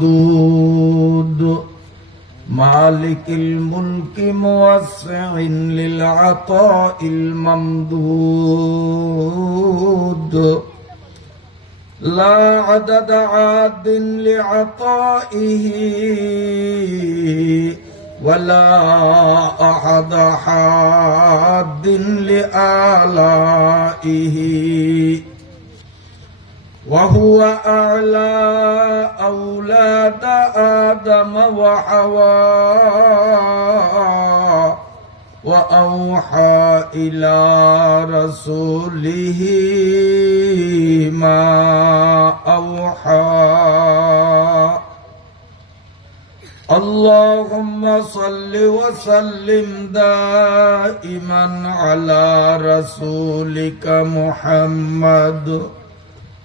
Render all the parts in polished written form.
دود مالك الملك موسع للعطاء الممدود لا عدد عاد لعطائه ولا أحد حاد لآلائه وهو أعلى أولاد آدم وحواء وأوحى إلى رسوله ما أوحى اللهم صل وسلم دائما على رسولك محمد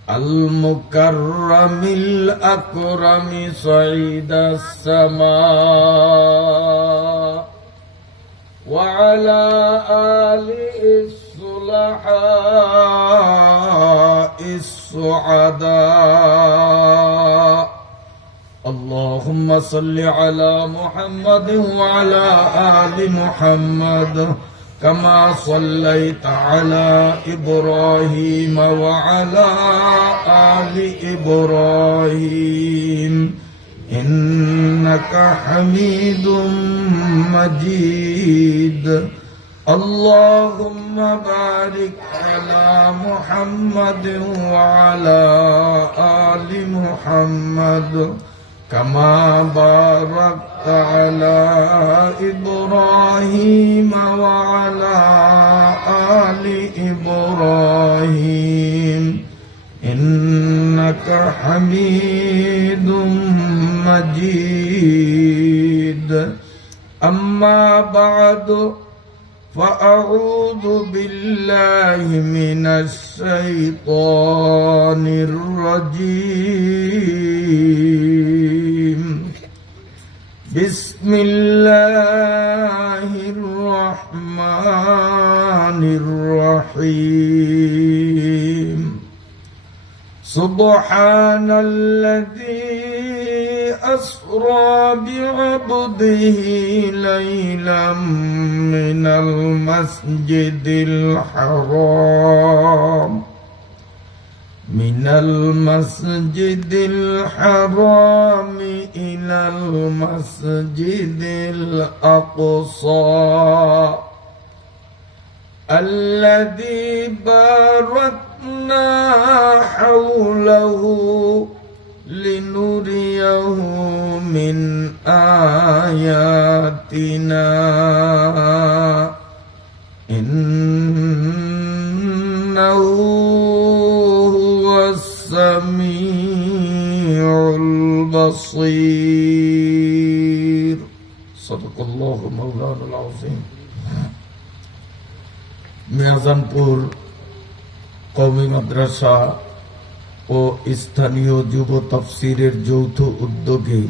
المكرم الأكرم صعيد السماء وعلى آله الصلحاء السعداء اللهم صل على محمد وعلى آل محمد كما صليت على إبراهيم وعلى آل إبراهيم إنك حميد مجيد اللهم بارك على محمد وعلى آل محمد كما باركت على إبراهيم وعلى آل إبراهيم إنك حميد مجيد أما بعد فأعوذ بالله من الشيطان الرجيم بسم الله الرحمن الرحيم سبحان الذي أسرى بعبده ليلا من المسجد الحرام إلى المسجد الأقصى الذي باركنا حوله لنريه من آياتنا إنه هو السميع البصير صدق الله مولانا العظيم মিয়াজানপুর কওমি মাদ্রাসা ও স্থানীয় যুব তাফসীরের যৌথ উদ্যোগে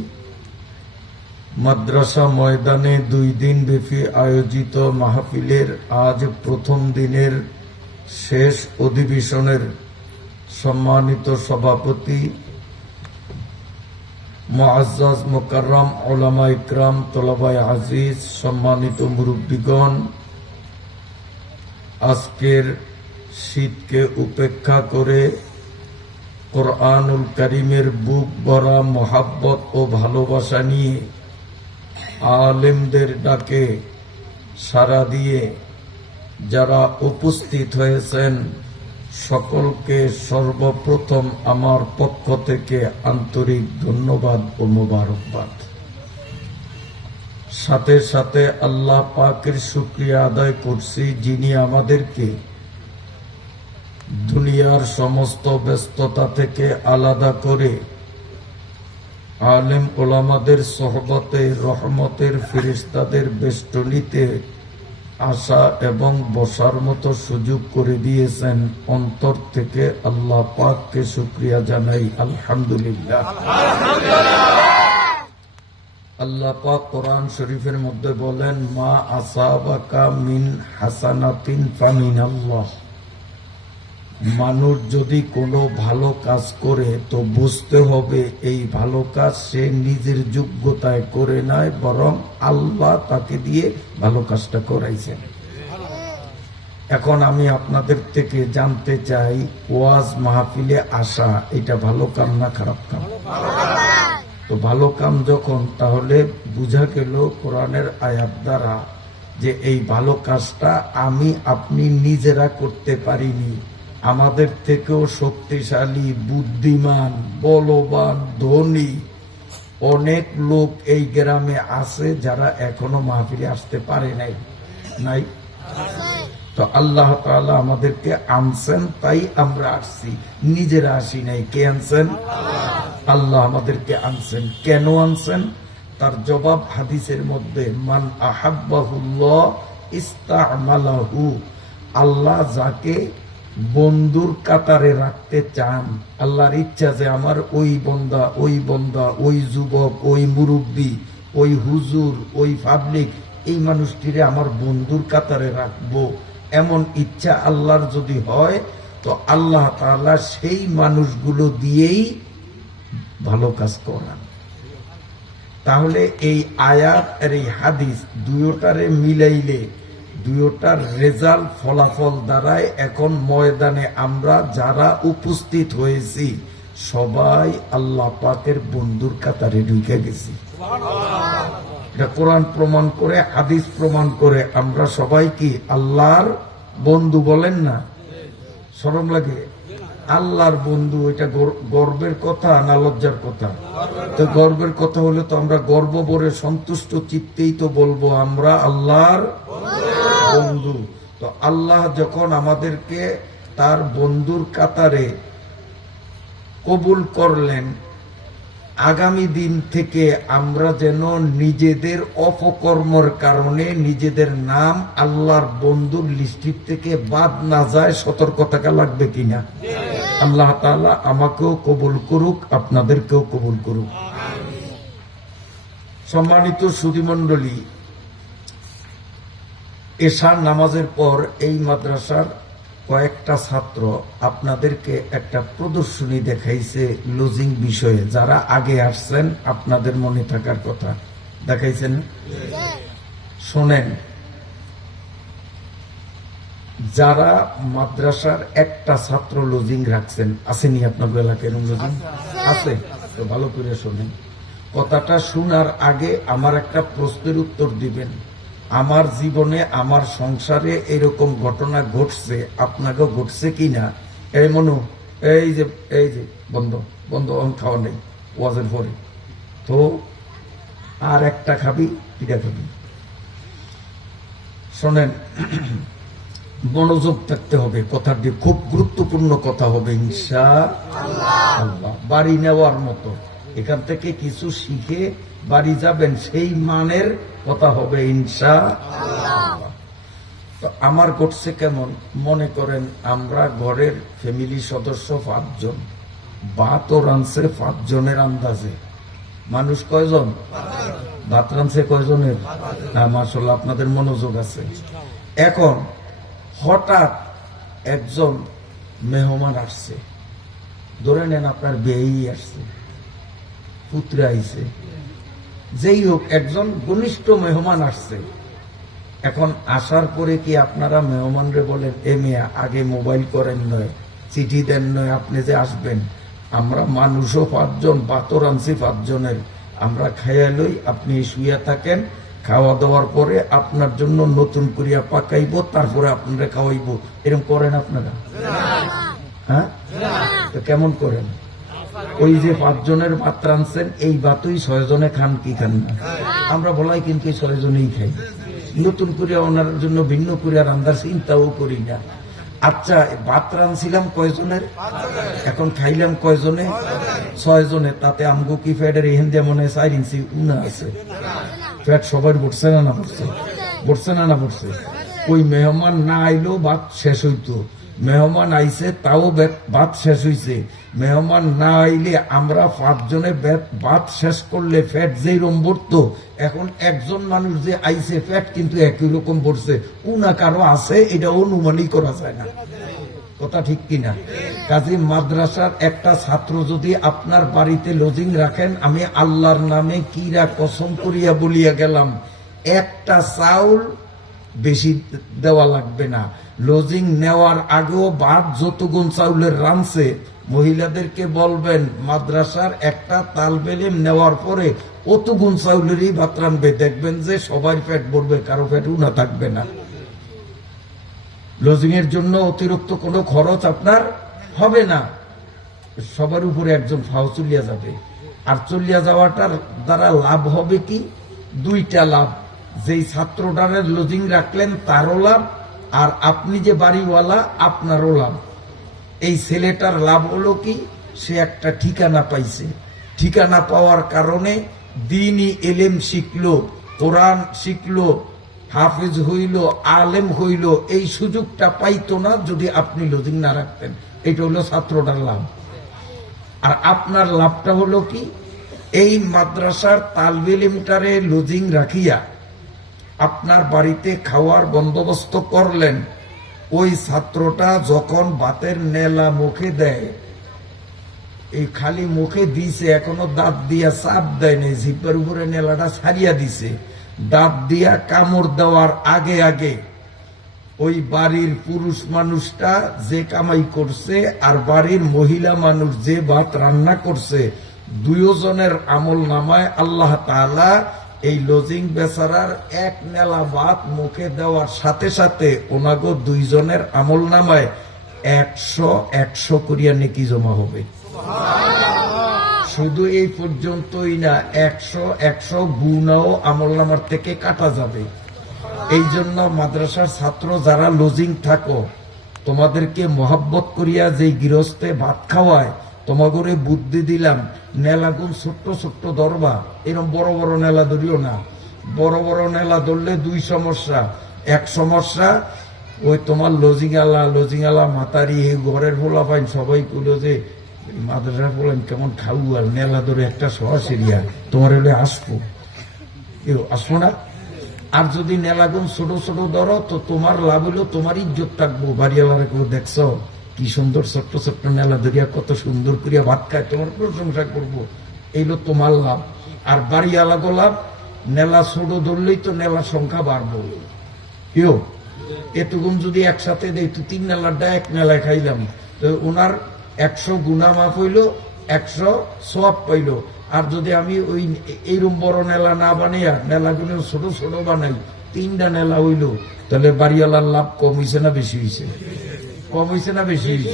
মাদ্রাসা ময়দানে 2 দিন ব্যাপী আয়োজিত মাহফিলের আজ প্রথম দিনের শেষ অধিবেশনের সম্মানিত সভাপতি মুআজ্জাজ মুকাররম উলামা ইকরাম তলাবায়ে আজিজ সম্মানিত মুরব্বিগণ আজকের শীতকে উপেক্ষা করে কোরআনুল কারীমের বুক ভরা মোহাব্বত ও ভালোবাসা নিয়ে আলেমদের ডাকে সাড়া দিয়ে যারা উপস্থিত হয়েছেন সকলকে সর্বপ্রথম আমার পক্ষ থেকে আন্তরিক ধন্যবাদ ও মোবারকবাদ। সাথে সাথে আল্লাহ পাকের শুকরিয়া আদায় করছি যিনি আমাদেরকে দুনিয়ার সমস্ত ব্যস্ততা থেকে আলাদা করে আলেম ওলামাদের সোহবতে রহমতের ফেরেশতাদের বেষ্টনীতে আসা এবং বসার মতো সুযোগ করে দিয়েছেন। অন্তর থেকে আল্লাহ পাককে শুকরিয়া জানাই আলহামদুলিল্লাহ। আল্লাহ পাক কোরআন শরীফের মধ্যে বলেন মা আসাবাকা মিন হাসানাতিন ফামিনাল্লাহ মানুষ যদি কোনো ভালো কাজ করে তো বুঝতে হবে এই ভালো কাজ সে নিজের যোগ্যতায় করে নয়, বরং আল্লাহ তাকে দিয়ে ভালো কাজটা করাইছেন। এখন আমি আপনাদের থেকে জানতে চাই, ওয়াজ মাহফিলে আসা এটা ভালো কাম না খারাপ কাম? তো ভালো কাম যখন, তাহলে বুঝা গেল কোরআনের আয়াত দ্বারা যে এই ভালো কাজটা আমি আপনি নিজেরা করতে পারিনি, আমাদের থেকেও শক্তিশালী, বুদ্ধিমান, বলবান, ধনী অনেক লোক এই গ্রামে আছে যারা এখনো মাহফিলে আসতে পারে নাই। তো আল্লাহ তাআলা আমাদেরকে আনছেন, তাই আমরা আসছি, নিজেরা আসি নাই। কে আনছেন? আল্লাহ আমাদেরকে আনছেন। কেন আনছেন? তার জবাব হাদিসের মধ্যে, মান আহাব্বাহুল্লাহ ইস্তা'মালাহু। আল্লাহ যাকে বন্ধুর কাতারে রাখতে চান, আল্লাহর ইচ্ছা যে আমার ওই বন্দা, ওই যুবক, ওই মুরব্বী, ওই হুজুর, ওই পাবলিক, এই মানুষটিরে আমার বন্ধুর কাতারে রাখবো, এমন ইচ্ছা আল্লাহর যদি হয়, তো আল্লাহ তাআলা সেই মানুষগুলো দিয়েই ভালো কাজ করান। তাহলে এই আয়াত আর এই হাদিস দুইটারে মিলাইলে দুইটার রেজাল্ট, ফলাফল দ্বারাই এখন ময়দানে আমরা যারা উপস্থিত হয়েছি সবাই আল্লাহ পাকের বন্ধুর কাতারে ঢুকে গেছি। এটা কোরআন প্রমাণ করে, হাদিস প্রমাণ করে, আমরা সবাই কি আল্লাহর বন্ধু? বলেন না, শরম লাগে? আল্লাহর বন্ধু, এটা গর্বের কথা না লজ্জার কথা? তো গর্বের কথা হলে তো আমরা গর্ব ভরে সন্তুষ্ট চিত্তেই তো বলবো আমরা আল্লাহর বন্ধু। তো আল্লাহ যখন আমাদেরকে তার বন্ধুর কাতারে কবুল করলেন, আগামী দিন থেকে আমরা যেন নিজেদের অপকর্মের কারণে নিজেদের নাম আল্লাহর বন্ধুর লিস্ট থেকে বাদ না যায়, সতর্ক থাকা লাগবে কিনা? আল্লাহ তাআলা আমাকেও কবুল করুক, আপনাদেরকেও কবুল করুক। সম্মানিত সুধীমণ্ডলী, এশার নামাজের পর এই মাদ্রাসার কয়েকটা ছাত্র আপনাদেরকে একটা প্রদর্শনী দেখাইছে লজিং বিষয়ে। যারা আগে আসছেন আপনাদের মনে থাকার কথা, দেখাইছেন। শোনেন, যারা মাদ্রাসার একটা ছাত্র লজিং রাখছেন, আসেনি আপনার এলাকায় লজিং আছে? তো ভালো করে শোনেন, কথাটা শোনার আগে আমার একটা প্রশ্নের উত্তর দিবেন। আমার জীবনে, আমার সংসারে এরকম ঘটনা ঘটছে, আপনাকেও ঘটছে কিনা? এই মনু, এই যে বন্ধ খাওয়া নেই ওয়াজের পরে, তো আর একটা খাবি, এটা খাবি। শোনেন, মনোযোগ থাকতে হবে, কথাটি খুব গুরুত্বপূর্ণ কথা হবে ইনশাআল্লাহ। বাড়ি নেওয়ার মতো, এখান থেকে কিছু শিখে বাড়ি যাবেন, সেই মানের কথা হবে ইনশাআল্লাহ। তো আমার ঘটছে কেমন, মনে করেন আমরা ঘরের ফ্যামিলি সদস্য 5 জন, ভাতও রাঁধছে 5 জনের আন্দাজে। মানুষ কয়জন? ভাত রাঁধছে কয়জনের? মাশাআল্লাহ, আপনাদের মনোযোগ আছে। এখন হঠাৎ একজন মেহমান আসছে, ধরে নেন আপনার বিয়েই আসছে, পুত্র আইছে, যেই হোক একজন ঘনিষ্ঠ মেহমান আসছে। এখন আসার পরে কি আপনারা মেহমানরে বলেন, এ মেয়া আগে মোবাইল করেন নয়, চিঠি দেন নয়, আপনি যে আসবেন, আমরা মানুষও 5 জন, ভাতও রাঁধছি 5 জনের, আমরা খাইয়া লই, আপনি শুয়ে থাকেন, খাওয়া দাওয়ার পরে আপনার জন্য নতুন করিয়া পাকাইব, তারপরে আপনারা খাওয়াইব। এরকম করেন আপনারা? হ্যাঁ, তো কেমন করেন? ওই যে 5 জনের ভাত রাঁধছেন, এই ভাতই 6 জনে খান কি খান না? আমরা বলাই কিন্তু 6 জনেই খাই, নতুন করে ওনার জন্য ভিন্ন করে রান্নার চিন্তাও করি না। আচ্ছা, ভাত রাঁধছিলাম কয়জনের, এখন খাইলাম কয়জনে? 6 জনে। তাতে আমগো কি ফ্যাটের এহেন দিয়ে মনে হয় 4 ইঞ্চি উনা আছে, ফ্যাট সবার বসছে না বসছে? বসছে না বসছে? ওই মেহমান না আইলেও ভাত শেষ হইতো, মেহমান আইছে তাও ভাত শেষ হইছে। মেহমান না আইলে আমরা 5 জনে ভাত শেষ করলে ফ্যাট যেই রকম ভরতো, এখন একজন মানুষ যে আইছে ফ্যাট কিন্তু একই রকম ভরছে, উনা কারো আছে, এটা অনুমানই করা যায় না। কথা ঠিক কিনা? কাজী মাদ্রাসার একটা ছাত্র যদি আপনার বাড়িতে লজিং রাখেন, আমি আল্লাহর নামে কিরা কসম করিয়া বলিয়া গেলাম, একটা চাউল বেশি দেওয়া লাগবে না। লজিং নেওয়ার আগেও ভাত যতগুণ চাউলের রানছে, মহিলাদেরকে বলবেন মাদ্রাসার একটা তালবে ইলম নেওয়ার পরে অতগুণ চাউলেরই ভাত রানবে, দেখবেন যে সবাই পেট ভরবে, কারো পেট উনা থাকবে না। লজিং এর জন্য অতিরিক্ত কোনো খরচ আপনার হবে না, সবার উপরে একজন ফাও চলিয়া যাবে। আর চলিয়া যাওয়াটার দ্বারা লাভ হবে কি? দুইটা লাভ। যেই ছাত্রটার লজিং রাখলেন তারও লাভ, আর আপনি যে বাড়িওয়ালা আপনারও লাভ। এই ছেলেটার লাভ হলো কি? সে একটা ঠিকানা পাইছে। ঠিকানা পাওয়ার কারণে দ্বীনি ইলম শিখলো, কোরআন শিখলো, হাফিজ হইল, আলেম হইল। এই সুযোগটা পাইতো না যদি আপনি লজিং না রাখতেন। এটা হলো ছাত্রটার লাভ। আর আপনার লাভটা হলো কি? এই মাদ্রাসার তালবে ইলমটারে লজিং রাখিয়া আপনার বাড়িতে খাওয়ার বন্দোবস্ত করলেন। ওই ছাত্রটা যখন ভাতের নেলা মুখে দেয়, এই খালি মুখে দিছে, এখনো দাঁত দিয়া চাপ দেয় নাই, জিব্বার উপরে নেলাটা ছাড়িয়া দিছে। দাঁত দিয়া কামড় দেওয়ার আগে আগে ওই বাড়ির পুরুষ মানুষটা যে কামাই করছে আর বাড়ির মহিলা মানুষ যে ভাত রান্না করছে, দুইজনের আমল নামায় আল্লাহ তাআলা এই লজিং বেচারার এক নেলা ভাত মুখে দেওয়ার সাথে সাথে ওনাগো দুইজনের আমল নামায় 100 করিয়া নেকি জমা হবে। শুধু এই পর্যন্তই না, 100 গুণাও আমল নামার থেকে কাটা যাবে। এই জন্য মাদ্রাসার ছাত্র যারা লজিং থাকো, তোমাদেরকে মহাব্বত করিয়া যে গৃহস্থে ভাত খাওয়ায়, তোমাগরে বুদ্ধি দিলাম, নেলাগুন ছোট্ট ছোট্ট ধরবা। এরকম বড় বড় নেলা ধরিও না। বড় বড় নেলা ধরলে দুই সমস্যা। এক সমস্যা, ওই তোমার লজিং আলা মাতারি এই ঘরের ফোলা পাইন সবাই কইল যে মাদ্রাসা বলেন কেমন খাউ, আর নেলা ধরে একটা সহজ এরিয়া তোমার হলে আসবো না। আর যদি নেলাগুন ছোট ছোট ধরো তো তোমার লাভ হলো, তোমার ইজ্জত থাকবো। বাড়িওয়ালারা কেউ দেখছো কি সুন্দর ছোট্ট ছোট্ট নেলা ধরিয়া কত সুন্দর করিয়া ভাত খায়, তোমার প্রশংসা করবো, এইলো তোমার লাভ। আর বাড়িওয়ালা লাভ, নেলা ছোট ধরলেই তো নেলার সংখ্যা বাড়বো। কেউ এতগুণ যদি একসাথে দেয় তো 3 নেলার এক নেলায় খাইলাম, তো ওনার 100 গুণা মাফ হইলো, 100 সওয়াব পাইলো। আর যদি আমি ওই এইরকম বড় নেলা না বানাইয়া নেলাগুলো ছোট ছোট বানাই, 3টা নেলা হইলো, তাহলে বাড়িওয়ালার লাভ কম হয়েছে না বেশি হয়েছে? কম হয়েছে না বেশি হয়েছে?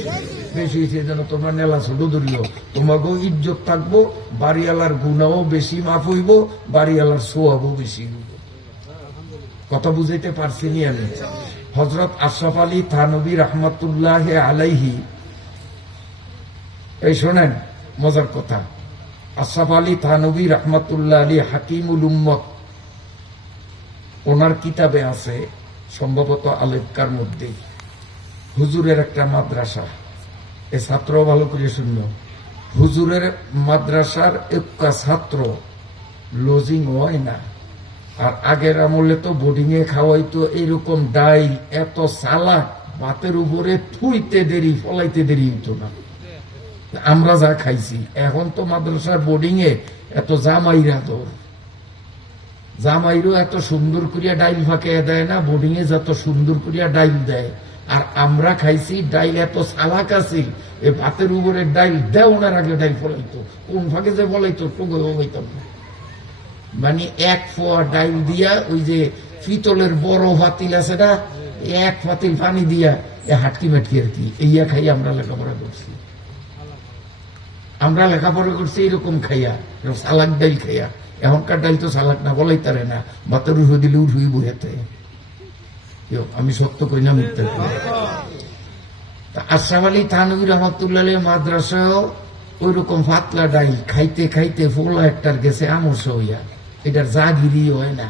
বেশি হয়েছে। যেন তোমরা নেলা ছোট ধরিও, তোমাকেও ইজ্জত থাকবো, বাড়িওয়ালার গুণাও বেশি মাফ হইব, বাড়িওয়ালার সোয়াবও বেশি হইব। কথা বুঝাইতে পারছি নি আমি? হযরত আশরাফ আলী থানভী রাহমাতুল্লাহ আলাইহি, এই শোনেন মজার কথা, আশরাফ আলী থানভী রাহমাতুল্লাহ আলী হাকিমুল উম্মত, ওনার কিতাবে আছে সম্ভবত আলেপকার মধ্যে, হুজুরের একটা মাদ্রাসা। এ ছাত্র ভালো করে শুনল, হুজুরের মাদ্রাসার একটা ছাত্র লজিং হয় না। আর আগের আমলে তো বোর্ডিং এ খাওয়াইতো এরকম ডাইল, এত সালাদ, ভাতের উপরে থুইতে দেরি ফলাইতে দেরি হইতো না। আমরা যা খাইছি, এখন তো মাদ্রাসার বোর্ডিং এ এত জামাইরা তোর, জামাইরও এত সুন্দর করিয়া ডাইল ফাঁকে দেয় না, বোর্ডিং এ যত সুন্দর করিয়া ডাইল দেয়। আর আমরা খাইছি ডাইল এত সালাক আছে, এ ভাতের উপরে ডাইল দেওয়ার আগে ডাইল ফলাইতো, কোন ফাঁকে যে ফলাইতো টোকে হইতাম না। মানে 1 পোয়া ডাইল দিয়া, ওই যে পিতলের বড় পাতিল আছে না, 1 পাতিল পানি দিয়া হাটকি মাটকি আর কি, এইয়া খাই আমরা লেখাপড়া করছি। আমরা লেখাপড়া করছি এরকম খাইয়া, সালাক ডাইল খাইয়া। এখনকার ডাইল তো সালাক না বলাই তারে না, ভাতের উঠে দিলে উঠুই বইতে। আমি সত্য করি না মিথ্যা করি? আশরাফ আলী থানভী রহমাতুল্লাহ মাদ্রাসায়ও ওই রকম পাতলা ডাইল খাইতে খাইতে ফোলা একটার গেছে আমস হইয়া। এটার জাগিরি হয় না,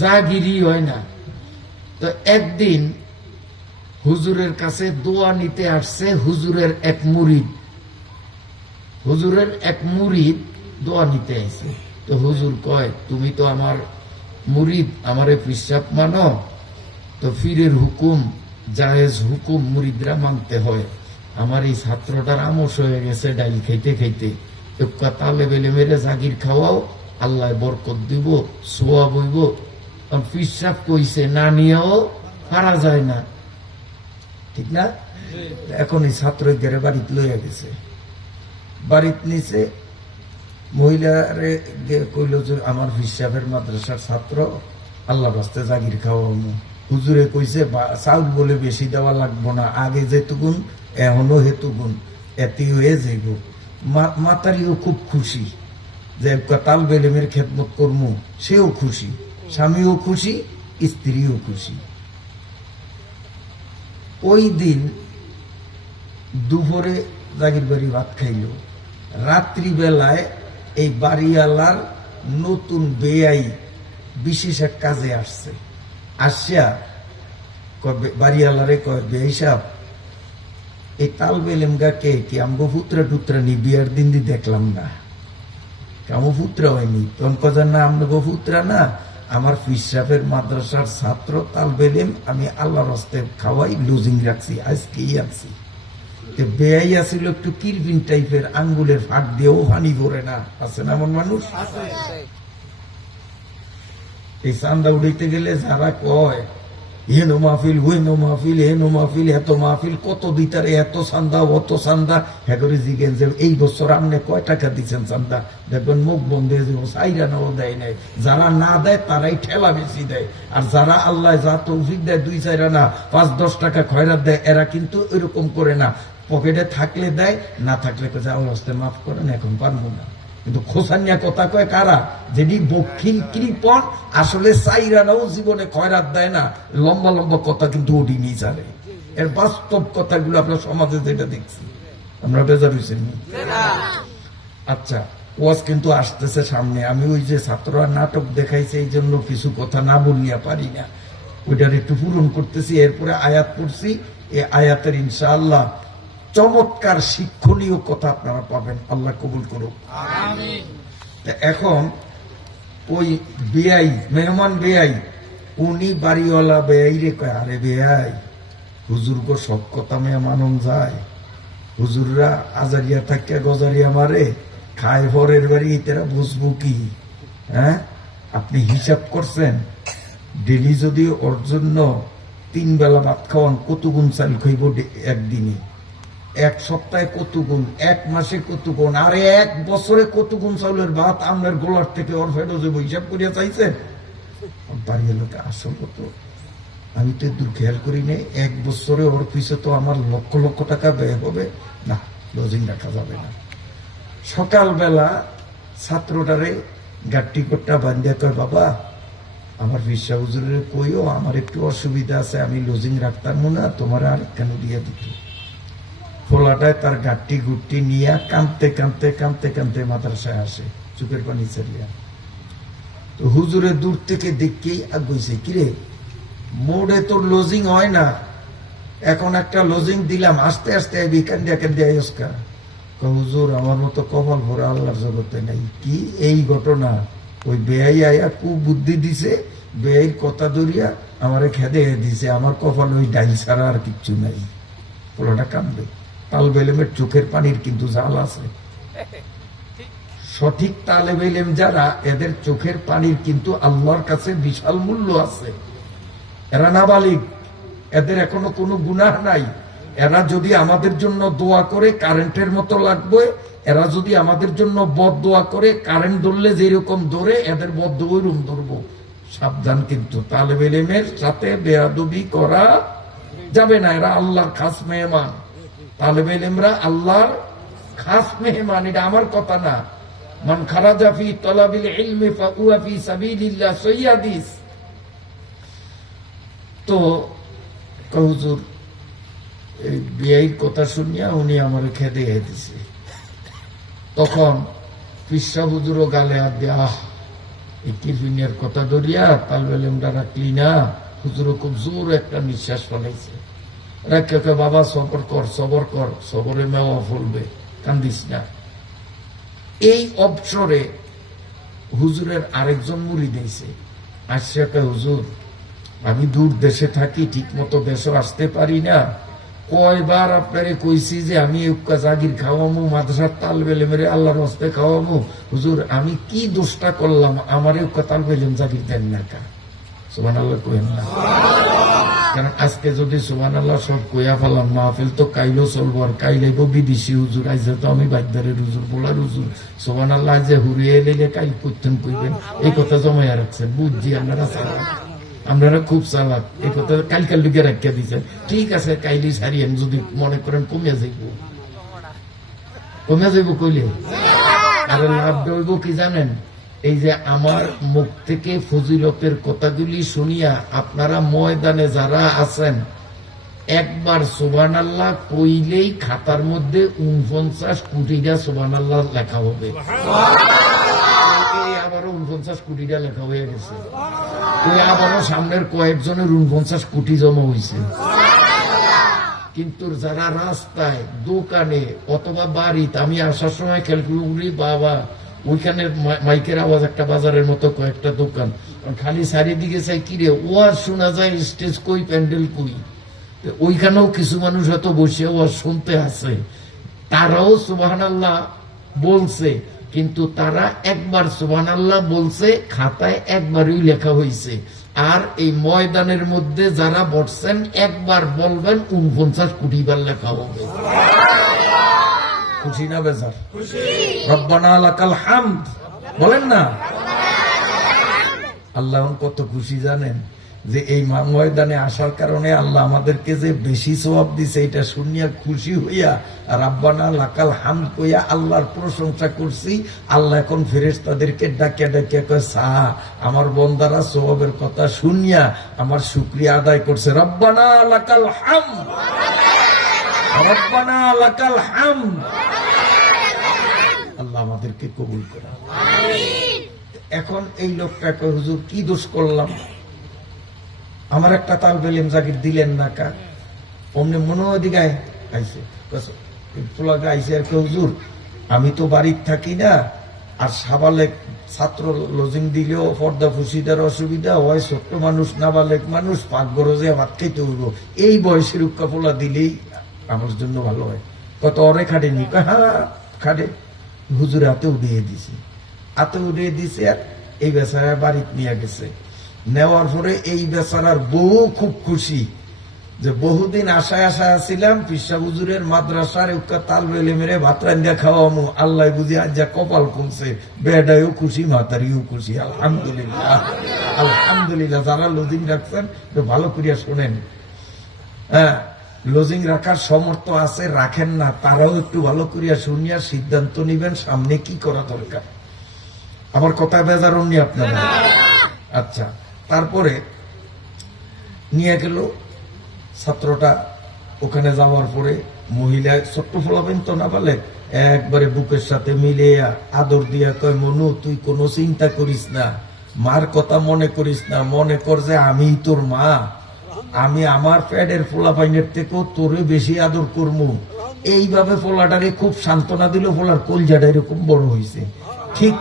জাগিরি হয় না। তো একদিন হুজুরের কাছে দোয়া নিতে আসছে হুজুরের এক মুরিদ, হুজুরের এক মুরিদ দোয়া নিতে আসছে। তো হুজুর কয়, তুমি তো আমার মুরিদ, আমারে পিসাব মানো, তো ফিরের হুকুম জায়েজ হুকুম মুরিদরা মানতে হয়। আমার এই ছাত্রটার আমস হয়ে গেছে ডাইল খাইতে খাইতে, একটা তালেব এলেমেরে জাগির খাওয়াও, আল্লাহ বরকত দিব, সোয়াব হইব। পিসাব কইছে না নিয়েও পারা যায় না, ঠিক না? এখন এই ছাত্র গেরে বাড়িতে লইয়া গেছে, বাড়িতে নিচে মহিলারে কইল যে আমার পিসাবের মাদ্রাসার ছাত্র, আল্লাহ রাস্তে জাগির খাওয়ানো। হুজুরে কইছে চাউল বলে বেশি দেওয়া লাগবো না, আগে যেটুকুন এখনো হেতুগুন, এতে হয়ে যাইব। মাতারিও খুব খুশি যে তাল বেলেমের খেদমত করমু, সেও খুশি, স্বামীও খুশি, স্ত্রীও খুশি। ওই দিন দুপুরে জাগির বাড়ি ভাত খাইল, রাত্রিবেলায় এই বাড়িওয়ালার নতুন বেয়াই বিশেষ এক কাজে আসছে। আসিয়া বাড়িওয়ালারে কয়, বেয়াই সাহেব, এই তাল বেলেম গাকে কি আমগো পুত্রা টুত্রা নি বিয়ার দিন দি দেখলাম না, কামো পুত্রা হয়নি। তখন কজার না আমগো পুত্রা না, আমার পিসাবের মাদ্রাসার ছাত্র তাল বেলেম, আমি আল্লাহ রাস্তে খাওয়াই লুজিং রাখছি, আজকেই আনছি। বেয়াই আসিল একটু কিরবিন টাইপের, আঙ্গুলের ফাঁক দিয়েও পানি ভরে না, আছে না এমন মানুষ? এই চান্দা উড়াইতে গেলে যারা কয় হেনো মাহফিল, হেনো মাহফিল, হেনো মাহফিল, এত মাহফিল, কত দিতারে, এত চান্দা, অত চান্দা, হ্যাঁ করে জিগেন যে এই বছর আপনি কয় টাকা দিচ্ছেন চান্দা, দেখবেন মুখ বন্ধ হয়ে যাবো, চাইরা নাও দেয় নাই। যারা না দেয় তারাই ঠেলা বেশি দেয়, আর যারা আল্লাহ যা তৌফিক দেয় 2-4 আনা 5-10 টাকা খয়রাত দেয়, এরা কিন্তু এরকম করে না, পকেটে থাকলে দেয়, না থাকলে আল্লাহ মাফ করেন এখন পারবো না। কিন্তু খোসানিয়া কথা কয় কারা, যেটি দক্ষিণ কৃপণ, আসলে চাইরানাও জীবনে খয়রাত দেয় না, লম্বা লম্বা কথা কিন্তু ওটি নিয়ে চলে। এর বাস্তব কথাগুলো আমরা সমাজে যেটা দেখছি, আমরা বেজার হয়েছেন। আচ্ছা, ওয়াজ কিন্তু আসতেছে সামনে, আমি ওই যে ছাত্ররা নাটক দেখাইছে এই জন্য কিছু কথা না বলিয়া পারি না, ওইটার একটু পূরণ করতেছি। এরপরে আয়াত পড়ছি, এই আয়াতের ইনশাআল্লাহ চমৎকার শিক্ষণীয় কথা আপনারা পাবেন, আল্লাহ কবুল করুক। এখন ওই বেয়াই, মেহমান বেয়াই, উনি বাড়িওয়ালা বেয়াই রে কয়, আরে বেয়াই, হুজুর গো সব কথা মেয়ে মানন যায়, হুজুররা আজারিয়া থাকে গজারিয়া মারে, খায় পরের বাড়ি, এরা বুঝবো কি? হ্যাঁ, আপনি হিসাব করছেন ডেলি যদি ওর জন্য 3 বেলা ভাত খাওয়ান, কত গুণ চাল খাইব একদিনে, 1 সপ্তাহে কত গুণ, 1 মাসে কত গুণ, আরে 1 বছরে কত গুণ চাউলের ভাত আপনার গোলার থেকে ওর ফেরো যাব, হিসাব করিয়া চাইছেন? বাড়ির লোকে আসল তো আমি তো দূর খেয়াল করি নাই, 1 বছরে ওর পিছে তো আমার লক্ষ লক্ষ টাকা ব্যয় হবে না, লজিং রাখা যাবে না। সকালবেলা ছাত্রটারে গাট্টি কোট্টা বান্ধিয়া কয়, বাবা আমার বিশ্বা হুজুরের কইও আমার একটু অসুবিধা আছে, আমি লজিং রাখতাম না, তোমার আর কেন দিয়ে দিত। ফোলাটায় তার গাট্টি গুট্টি নিয়ে কাঁদতে কাঁদতে কাঁদতে কাঁদতে মাদ্রাসায় আসে, চোখের পানি চালিয়া। তো হুজুরে দূর থেকে দেখেই আগুইছে, কিরে মোড়ে তোর লজিং হয় না, এখন একটা লজিং দিলাম, আস্তে আস্তে কান্দিয়া। হুজুর আমার মতো কপাল ভরা আল্লাহর জগতে নাই। কি এই ঘটনা? ওই বেয়াই আয়া কু বুদ্ধি দিছে, বেয়াইর কথা ধরিয়া আমারে খেদে দিছে, আমার কপাল ওই ডাইল ছাড়া আর কিচ্ছু নাই। পোলাটা কান্দে, তালেব ইলমের চোখের পানির কিন্তু জাল আছে। সঠিক তালেব ইলম যারা, এদের চোখের পানির কিন্তু আল্লাহর কাছে বিশাল মূল্য আছে। এরা নাবালিগ, এদের এখনো কোনো গুনাহ নাই। এরা যদি আমাদের জন্য দোয়া করে কারেন্টের মতো লাগবে, এরা যদি আমাদের জন্য বদ দোয়া করে, কারেন্ট ধরলে যেরকম ধরে, এদের বদ ওইরকম ধরবো। সাবধান, কিন্তু তালেব ইলমের সাথে বেয়াদবি করা যাবে না, এরা আল্লাহর খাস মেহমান। তালেব ইলমরা আল্লাহর খাস মেহমান, এটা আমার কথা না। মান খারাজা ফি তালাবিল ইলমি ফাহুয়া ফি সাবিলিল্লাহ, সহিহ হাদিস। তো হুজুর এই বিয়ের কথা শুনিয়া উনি আমার খেদে দিছে। তখন পিসা হুজুরও গালে হাত দিয়ে, আহ এই কিরফিনের কথা ধরিয়া তালেব ইলমরা রাখলি না। হুজুরও খুব জোর একটা নিঃশ্বাস ফেলাইছে, রাখে বাবা সবর কর, সবর কর, সবরে মেওয়া ফলবে, কান্দিস না। এই অবসরে হুজুরের আরেকজন মুরিদ হইছে, আসছে, হুজুর আমি দূর দেশে থাকি, ঠিক মতো দেশে আসতে পারি না। কয়বার আপনারে কইছি যে আমি জাগির খাওয়ামু, মাদ্রাসার তাল বেলে মেরে আল্লাহর হস্তে খাওয়ামু। হুজুর আমি কি দোষটা করলাম, আমারে তাল বেলেম জাগির দেন না কা? সুবহানাল্লাহ কইেন না। কারণ আজকে যদি সুবহানাল্লাহ সব কইয়া ফেলাম, মাহফিল তো কাইলেও চলবো, আর কাইলেইব বিদেশি হুজুর, আইসে তো আমি বাদ্দারের হুজুর, বলার হুজুর। সুবহানাল্লাহ যে হুরিয়ে এলে কাইল করতেন কইবেন, এই কথা জমাইয়া রাখছেন। বুঝছি আপনারা চালাক, আপনারা খুব চালাক। এই কথা কাল লুকে রাখিয়া দিচ্ছেন। ঠিক আছে, কাইলি সারিয়েন, যদি মনে করেন কমিয়া যাইব, কমিয়া যাইব কইলে। আর লাভ হইব কি জানেন? এই যে আমার মুখ থেকে ফজিলতের কথাগুলি শুনিয়া আপনারা ময়দানে যারা আছেন, একবার সুবহানাল্লাহ কইলেই খাতার মধ্যে 49 কোটিটা সুবহানাল্লাহ লেখা হবে। আবারও 49 কোটিটা লেখা হয়ে গেছে। আবারও সামনের কয়েকজনের 49 কোটি জমা হয়েছে। কিন্তু যারা রাস্তায়, দোকানে অথবা বাড়িতে, আমি আসার সময় ক্যালকুলেটরি বাবা ওইখানে মাইকের আওয়াজ, একটা বাজারের মতো কয়েকটা দোকান, খালি চারিদিকে চাই কিরে ওয়াজ শোনা যায়, স্টেজ কই, প্যান্ডেল কই। ওইখানেও কিছু মানুষ হয়তো বসে ওয়াজ শুনতে আছে, তারাও সুবহানাল্লাহ বলছে, কিন্তু তারা একবার সুবহানাল্লাহ বলছে, খাতায় একবারই লেখা হয়েছে। আর এই ময়দানের মধ্যে যারা বসছেন, একবার বলবেন 49 কোটি বার লেখা হবে। খুশি না বেজার? রব্বানা লাকাল হামদ বলেন না? আল্লাহ কত খুশি জানেন যে এই ময়দানে আসার কারণে আল্লাহ আমাদেরকে যে বেশি সওয়াব দিছে, এটা শুনিয়া খুশি হইয়া রব্বানা লাকাল হামদ কইয়া আল্লাহর প্রশংসা করছি। আল্লাহ এখন ফেরেশতাদেরকে ডাকিয়া ডাকিয়া কয়, সাহা আমার বান্দারা সওয়াবের কথা শুনিয়া আমার শুকরিয়া আদায় করছে। রব্বানা লাকাল হামদ, রব্বানা লাকাল হামদ। আল্লাহ আমাদেরকে কবুল করে। এখন এই লোকটা কয়, হুজুর কি দোষ করলাম, আমার একটা তাল বেলেম জাগির দিলেন না কা? অমনি মনে দিগায় আইসে আইসে আর কে, হুজুর আমি তো বাড়ির থাকি না, আর সাবালেক ছাত্র লজিং দিলেও পর্দা ফুসিদার অসুবিধা হয়, ছোট্ট মানুষ, নাবালেক মানুষ, পাক গরজে ভাত খাইতে হইব, এই বয়সের উক্কা পোলা দিলেই আমার জন্য ভালো হয়। কত অরে খাটে নি? হ্যাঁ খাটে। হুজুর হাতে উঠিয়ে দিছি, হাতে উঠিয়ে দিছে, আর এই বেচারা বাড়িতে নিয়ে গেছে। নেওয়ার পরে এই বেচারার বউ খুব খুশি, যে বহুদিন আশায় ছিলাম পিসা হুজুরের মাদ্রাসার উক্কা তাল বেলে মেরে ভাত রান্না খাওয়ামু, আল্লাহ বুঝি আজ যা কপাল কমছে, বেডাইও খুশি, মাতারিও খুশি। আলহামদুলিল্লাহ, আলহামদুলিল্লাহ। যারা লজিং রাখছেন ভালো করিয়া শোনেন, হ্যাঁ লজিং রাখার সমর্থ আছে, রাখেন না, তারাও একটু ভালো করিয়া শুনিয়া সিদ্ধান্ত নিবেন সামনে কি করা দরকার। আমার কথা বেজার অন্য আপনারা? আচ্ছা, তারপরে নিয়ে গেল ছাত্রটা। ওখানে যাওয়ার পরে মহিলা ছোট্ট ফলাবেন তো না বলে, একবারে বুকের সাথে মিলে আদর দিয়া কয়, মনু তুই কোনো চিন্তা করিস না, মার কথা মনে করিস না, মনে কর যে আমি তোর মা, আমি আমার প্যাডের ফোলা পাইনের থেকেও তোরে বেশি আদর করবো। এইভাবে ফোলাটারে খুব সান্ত্বনা দিল। ফোলার কলজাটা এরকম বড় হয়েছে। ঠিক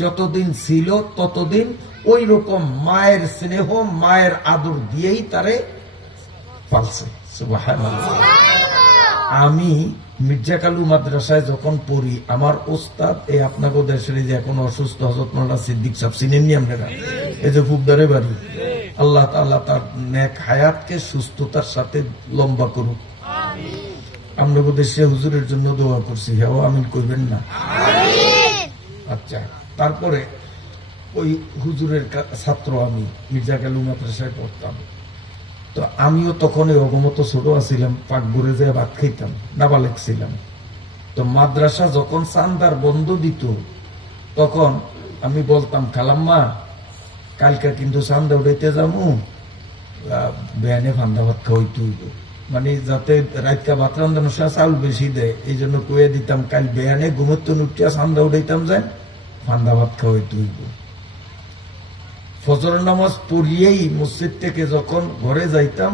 যতদিন ছিল ততদিন ওই রকম মায়ের স্নেহ, মায়ের আদর দিয়েই তারে পালছে। সুবহানাল্লাহ। আমি মির্জা কালু মাদ্রাসায় যখন পড়ি, আমার ওস্তাদ এই আপনাদের দেশের যে এখন অসুস্থ হযরত মাওলানা সিদ্দিক সাহেব, চিনেননি আপনারা? এই যে ফুবদারে বাড়ি, আল্লাহ তাআলা তার নেক হায়াতকে সুস্থতার সাথে লম্বা করুক। আমরা দেশে হুজুরের জন্য দোয়া করছি, হ্যাঁ আমিন কইবেন না? আচ্ছা, তারপরে ওই হুজুরের ছাত্র আমি মির্জা কালু মাদ্রাসায় পড়তাম। তো আমিও তখন অগমত ছোট আছিলাম, পাক ঘুরে যেয়ে ভাত খাইতাম, নাবালেক ছিলাম। তো মাদ্রাসা যখন চান্দার বন্ধ দিত, তখন আমি বলতাম, খালাম্মা কালকে কিন্তু চান্দা উঠাইতে যাবো, বেয়ানে ফান্দা ভাত খাওয়াইতে হইব, মানে যাতে রাতকা ভাত রান্ধানোর সময় চাউল বেশি দেয়, এই জন্য কয়ে দিতাম কাল বেয়ানে ঘুমোতে উঠিয়া চান্দা উঠাইতাম, যায় ফান্দা ভাত খাওয়াইতে হইব। ফজর নামাজ পড়িয়েই মসজিদ থেকে যখন ঘরে যাইতাম,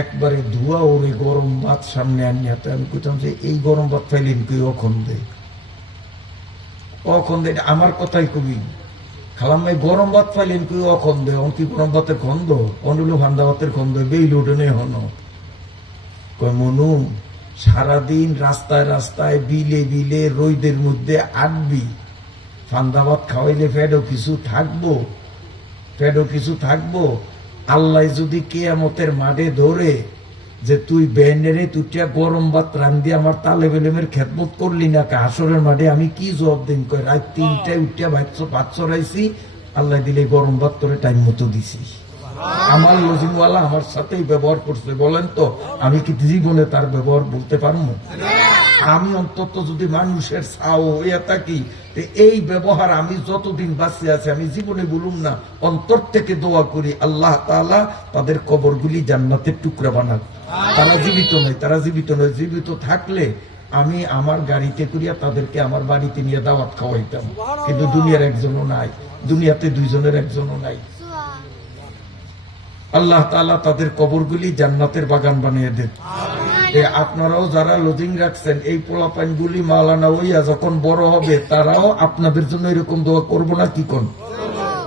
একবারে ধোয়া ওরে গরম ভাত সামনে আনিয়াতে আমি কইতাম যে এই গরম ভাত ফাইলেন কই অখন দেয়, অখন দেয়, আমার কথাই কবি খালাম ভাই গরম ভাত পাইলেন কি অখন্দ কি গরম ভাতের খন্দ অনুলো ভান্ডা ভাতের খন্দ বেইল উঠে হন কয় মনু সারাদিন রাস্তায় রাস্তায় বিলে বিলে রোদের মধ্যে আটবি ফান্দা ভাত খাওয়াইলে ফেডও কিছু থাকবো আল্লাহ যদি কিয়ামতের মাঠে ধরে যে তুই ব্যান্ডেরে তুইটা গরম ভাত রান্ধি আমার তালে বেলেমের খেদমত করলি না হাসরের মাঠে আমি কি জবাব দিন কয় রাত 3টায় উঠিয়া ভাত চড়াইছি আল্লাহ দিলে গরম ভাত তোরে টাইম মতো দিছি আমার লজিংওয়ালা আমার সাথেই ব্যবহার করছে বলেন তো আমি কি জীবনে তার ব্যবহার বলতে পারবো আমি অন্তত যদি মানুষের ছাও হইয়া থাকি এই ব্যবহার আমি যতদিন বাঁচে আছি আমি জীবনে বলুম না অন্তর থেকে দোয়া করি আল্লাহ তাআলা তাদের কবরগুলি জান্নাতের টুকরা বানাক তারা জীবিত নয় জীবিত থাকলে আমি আমার গাড়িতে করিয়া তাদেরকে আমার বাড়িতে নিয়ে দাওয়াত খাওয়াইতাম কিন্তু দুনিয়ার একজনও নাই দুনিয়াতে দুইজনের একজনও নাই আল্লাহ তাআলা তাদের কবরগুলি জান্নাতের বাগান বানিয়ে দেন আপনারাও যারা লজিং রাখছেন এই পোলাপাইনগুলি মাওলানা হইয়া যখন বড় হবে তারাও আপনাদের জন্য এরকম দোয়া করবো না কি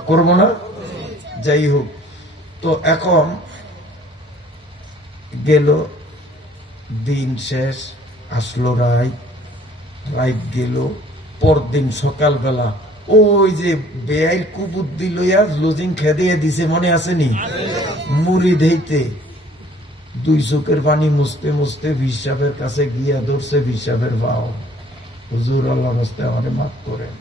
করবো না যাই হোক তো এখন গেল দিন শেষ আসলো রাত গেল পরদিন সকালবেলা ওই যে বেআইর কুবুদ্ধি লইয়া লজিং খেদিয়ে দিছে মনে আসেনি মুড়ি ধেইতে 2 চোখের পানি মুছতে মুছতে ভিসাবের কাছে গিয়া ধরছে ভিসাবের ভাও হুজুর আল্লাহর রাস্তায় আমারে মাফ করেন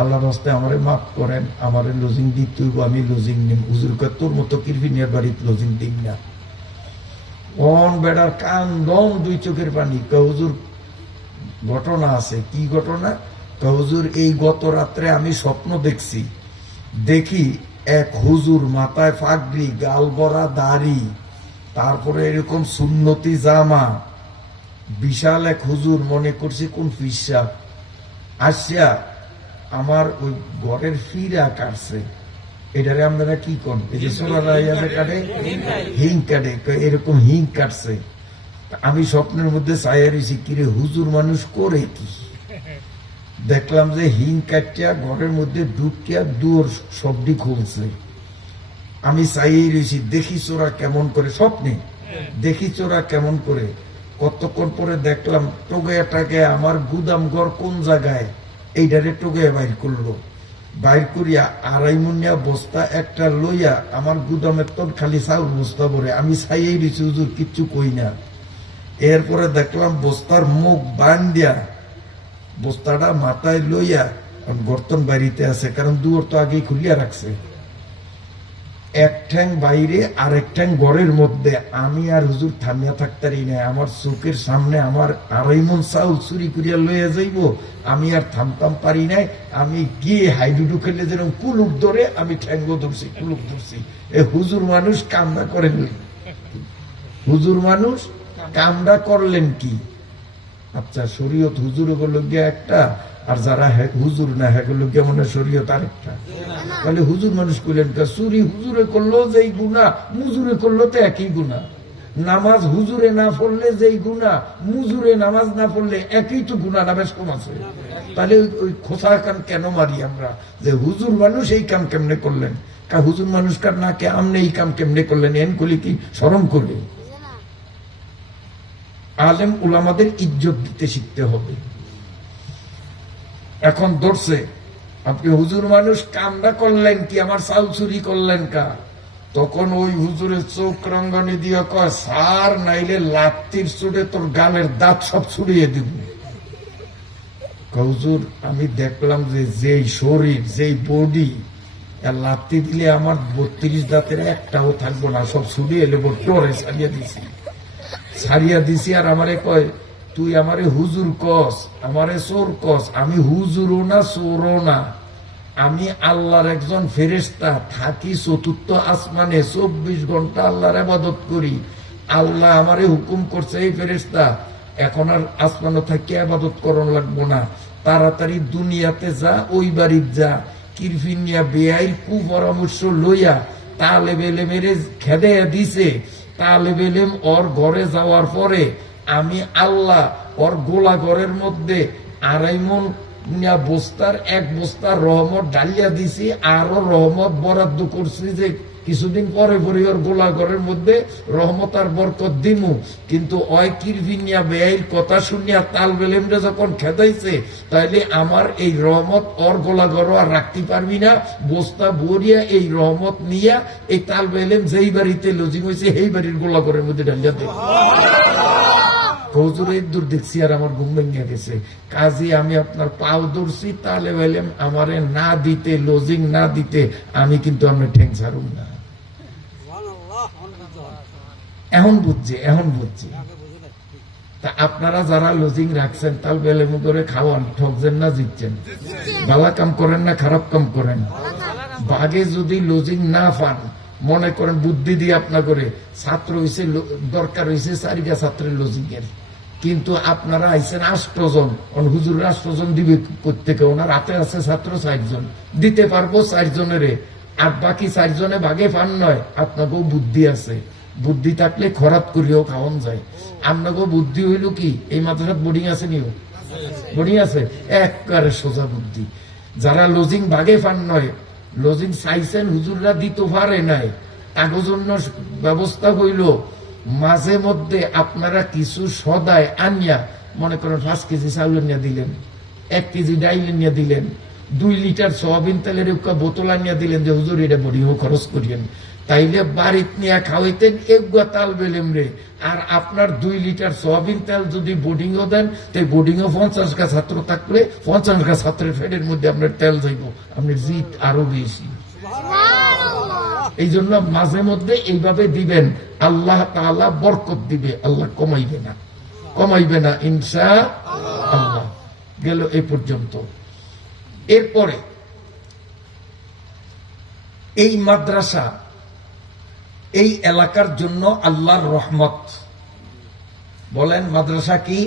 আল্লাহর রাস্তায় আমারে মাফ করেন আমারে লজিং দিতে আমি লজিং নিম হুজুর কয় তোর মতো কিরফিনিয়ার বাড়িতে লজিং দিম না অন বেড়ার কান দম 2 চোখের পানি কয় হুজুর ঘটনা আছে কি ঘটনা কয় হুজুর এই গত রাত্রে আমি স্বপ্ন দেখি এক হুজুর মাথায় পাগড়ি গাল ভরা দাড়ি তারপরে এরকম সুন্নতি জামা বিশাল এক হুজুর মনে করছি কোন ফিসাব আসিয়া আমার ওই ঘরের ফিরা কাটছে এটারে আপনারা কি কোন এই যে সোনারা কাটে হিং কাটে এরকম হিং কাটছে আমি স্বপ্নের মধ্যে চাইয়া রয়েছি কিরে হুজুর মানুষ করে কি দেখলাম যে হিং কাটিয়া ঘরের মধ্যে ঢুকিয়া দুয়ার সবটি খুলছে আমি চাইয়েই রয়েছি দেখি চোরা কেমন করে স্বপ্নে দেখি চোরা কেমন করে কতক্ষণ পরে দেখলাম টোগাটাকে আমার গুদাম ঘর কোন জায়গায় এইটারে টোগায় বাইর করিয়া 2.5 মুনিয়া বস্তা একটা লইয়া আমার গুদামের তোর খালি চাউল বস্তা ভরে আমি চাইয়েই রয়েছি হুজুর কিচ্ছু কই না এরপরে দেখলাম বস্তার মুখ বান্ধিয়া বস্তাটা মাথায় লইয়া গর্তন বাড়িতে আছে কারণ দুয়ার তো আগেই খুলিয়া রাখছে এক ঠ্যাং বাইরে আর এক ঠ্যাং ঘরের মধ্যে আমি আর হুজুর থামিয়া থাকতারি না আমার চোখের সামনে আমার 2.5 মণ চাউল চুরি করিয়া লইয়া যাইব আমি আর থামতাম পারি নাই আমি গিয়ে হাইডুডু খেলে যেরকম কুলুক ধরে আমি ঠ্যাঙ্গ ধরছি কুলুক ধরছি এ হুজুর মানুষ কামনা করেন হুজুর মানুষ কামনা করলেন কি আচ্ছা শরীয়ত হুজুর হলো গিয়া একটা আর যারা হুজুর না হলো গিয়া মনে শরীয়ত আরেকটা তাহলে হুজুর মানুষ কইলেন চুরি হুজুরে করলো যেই গুনাহ মুজুরে করলো তো একই গুনাহ নামাজ হুজুরে না পড়লে যেই গুনাহ মুজুরে নামাজ না পড়লে একই তো গুনাহ না বেশ কম আছে তাহলে ওই খোসা কান কেন মারি আমরা যে হুজুর মানুষ এই কাম কেমনে করলেন হুজুর মানুষ কার না কে আমনে এই কাম কেমনে করলেন এন কলি কি শরম করবে আলেম উলামাদের ইজ্জত দিতে শিখতে হবে এখন ধরছে আপনি হুজুর মানুষ কামটা করলেন কি আমার চাল চুরি করলেন কা তখন ওই হুজুরের চোখ রঙ্গনি দিয়ে কয় সার নাইলে লাত্তির চোটে তোর গালের দাঁত সব ছুড়িয়ে দিব হুজুর আমি দেখলাম যে যেই শরীর যেই বডি লাত্তি দিলে আমার 32 দাঁতের একটাও থাকবো না সব ছুড়িয়ে এলে টোরে ছাড়িয়া দিছি আর আমারে কয় তুই আমারে হুজুর কস আমারে চোর কস আমি হুজুরও না চোরও না আমি আল্লাহর একজন ফেরেশতা থাকি 4th আসমানে 24 ঘন্টা আল্লাহর ইবাদত করি আল্লাহ আমারে হুকুম করছে এই ফেরেশতা এখন আর আসমানে থাকি ইবাদত করন লাগবো না তাড়াতাড়ি দুনিয়াতে যা ওই বাড়িতে যা কিরফিনিয়া বেআইর কুপরামর্শ লইয়া তালেবে মেরে খেদে দিছে তালেবে ওর ঘরে যাওয়ার পরে আমি আল্লাহ ওর গোলা ঘরের মধ্যে 2.5 মণ বস্তার এক বস্তার রহমত ডালিয়া দিছি, আরো রহমত বরাদ্দ করছি যে কিছুদিন পরে পরিবার গোলা ঘরের মধ্যে রহমত আর বরকত দিমু। কিন্তু ওই কিরভিনিয়া বেআইর কথা শুনিয়া তাল বেলেমটা যখন খেদাইছে, তাইলে আমার এই রহমত ওর গোলা ঘর আর রাখতে পারবি না, বস্তা ভরিয়া এই রহমত নিয়া এই তাল বেলেম যেই বাড়িতে লজিং হয়েছে সেই বাড়ির গোলা ঘরের মধ্যে ডালিয়া দে। হুজুরের দূর দেখছি আর আমার ঘুম ভেঙে গেছে। কাজী আমি আপনার পাও ধরছি, তাহলে বললাম আমারে না দিতে, লজিং না দিতে আমি কিন্তু আপনার ঠেং ছাড়ুন না। এখন বুঝছি তা আপনারা যারা লজিং রাখছেন তাল বেলে করে খাওয়ান, ঠকছেন না জিতছেন? ভালো কাম করেন না খারাপ কাম করেন? বাগে যদি লজিং না পান, মনে করেন বুদ্ধি দিয়ে আপনার করে ছাত্র হয়েছে, দরকার হয়েছে 4টা ছাত্রের লজিং এর, কিন্তু আপনারা আইসেন 8 জন, হুজুর 8 জন দিবে প্রত্যেকে, ওনার হাতে আছে ছাত্র 4 জন, দিতে পারবো 4 জনের, আর বাকি 4 জনে ভাগে পান নয়। আপনাকেও বুদ্ধি আছে, বুদ্ধি থাকলে খরাত করিও খাওয়ান যায়। আপনাকেও বুদ্ধি হইল কি, এই মাদ্রাসাত বোর্ডিং আছে নিও, বোর্ডিং আছে, একবারে সোজা বুদ্ধি। যারা লজিং ভাগে পান নয়, লজিং চাইছেন হুজুররা দিতে পারে নাই, তার জন্য ব্যবস্থা হইল মাঝে মধ্যে আপনারা কিছু সদায় আনিয়া, মনে করেন 5 কেজি চাউল নিয়ে দিলেন, 1 কেজি ডাইল নিয়ে দিলেন, 2 লিটার সয়াবিন তেলের বোতল আনিয়া দিলেন যে হুজুর এটা বোর্ডিং খরচ করিয়েন। তাইলে বাড়িত নিয়ে খাওয়াইতেন এগুয়া তাল বেলেম রে, আর আপনার 2 লিটার সয়াবিন তেল যদি বোর্ডিংও দেন, তাই বোর্ডিংও 50টা ছাত্র থাকলে 50টা ছাত্রের ফেডের মধ্যে আপনার তেল যাইব, আপনার জিত আরো বেশি। এই জন্য মাঝে মধ্যে এইভাবে দিবেন, আল্লাহ তাআলা বরকত দিবে, আল্লাহ কমাইবে না ইনশাআল্লাহ। গেল এই পর্যন্ত। এরপরে এই মাদ্রাসা এই এলাকার জন্য আল্লাহর রহমত। বলেন মাদ্রাসা কি?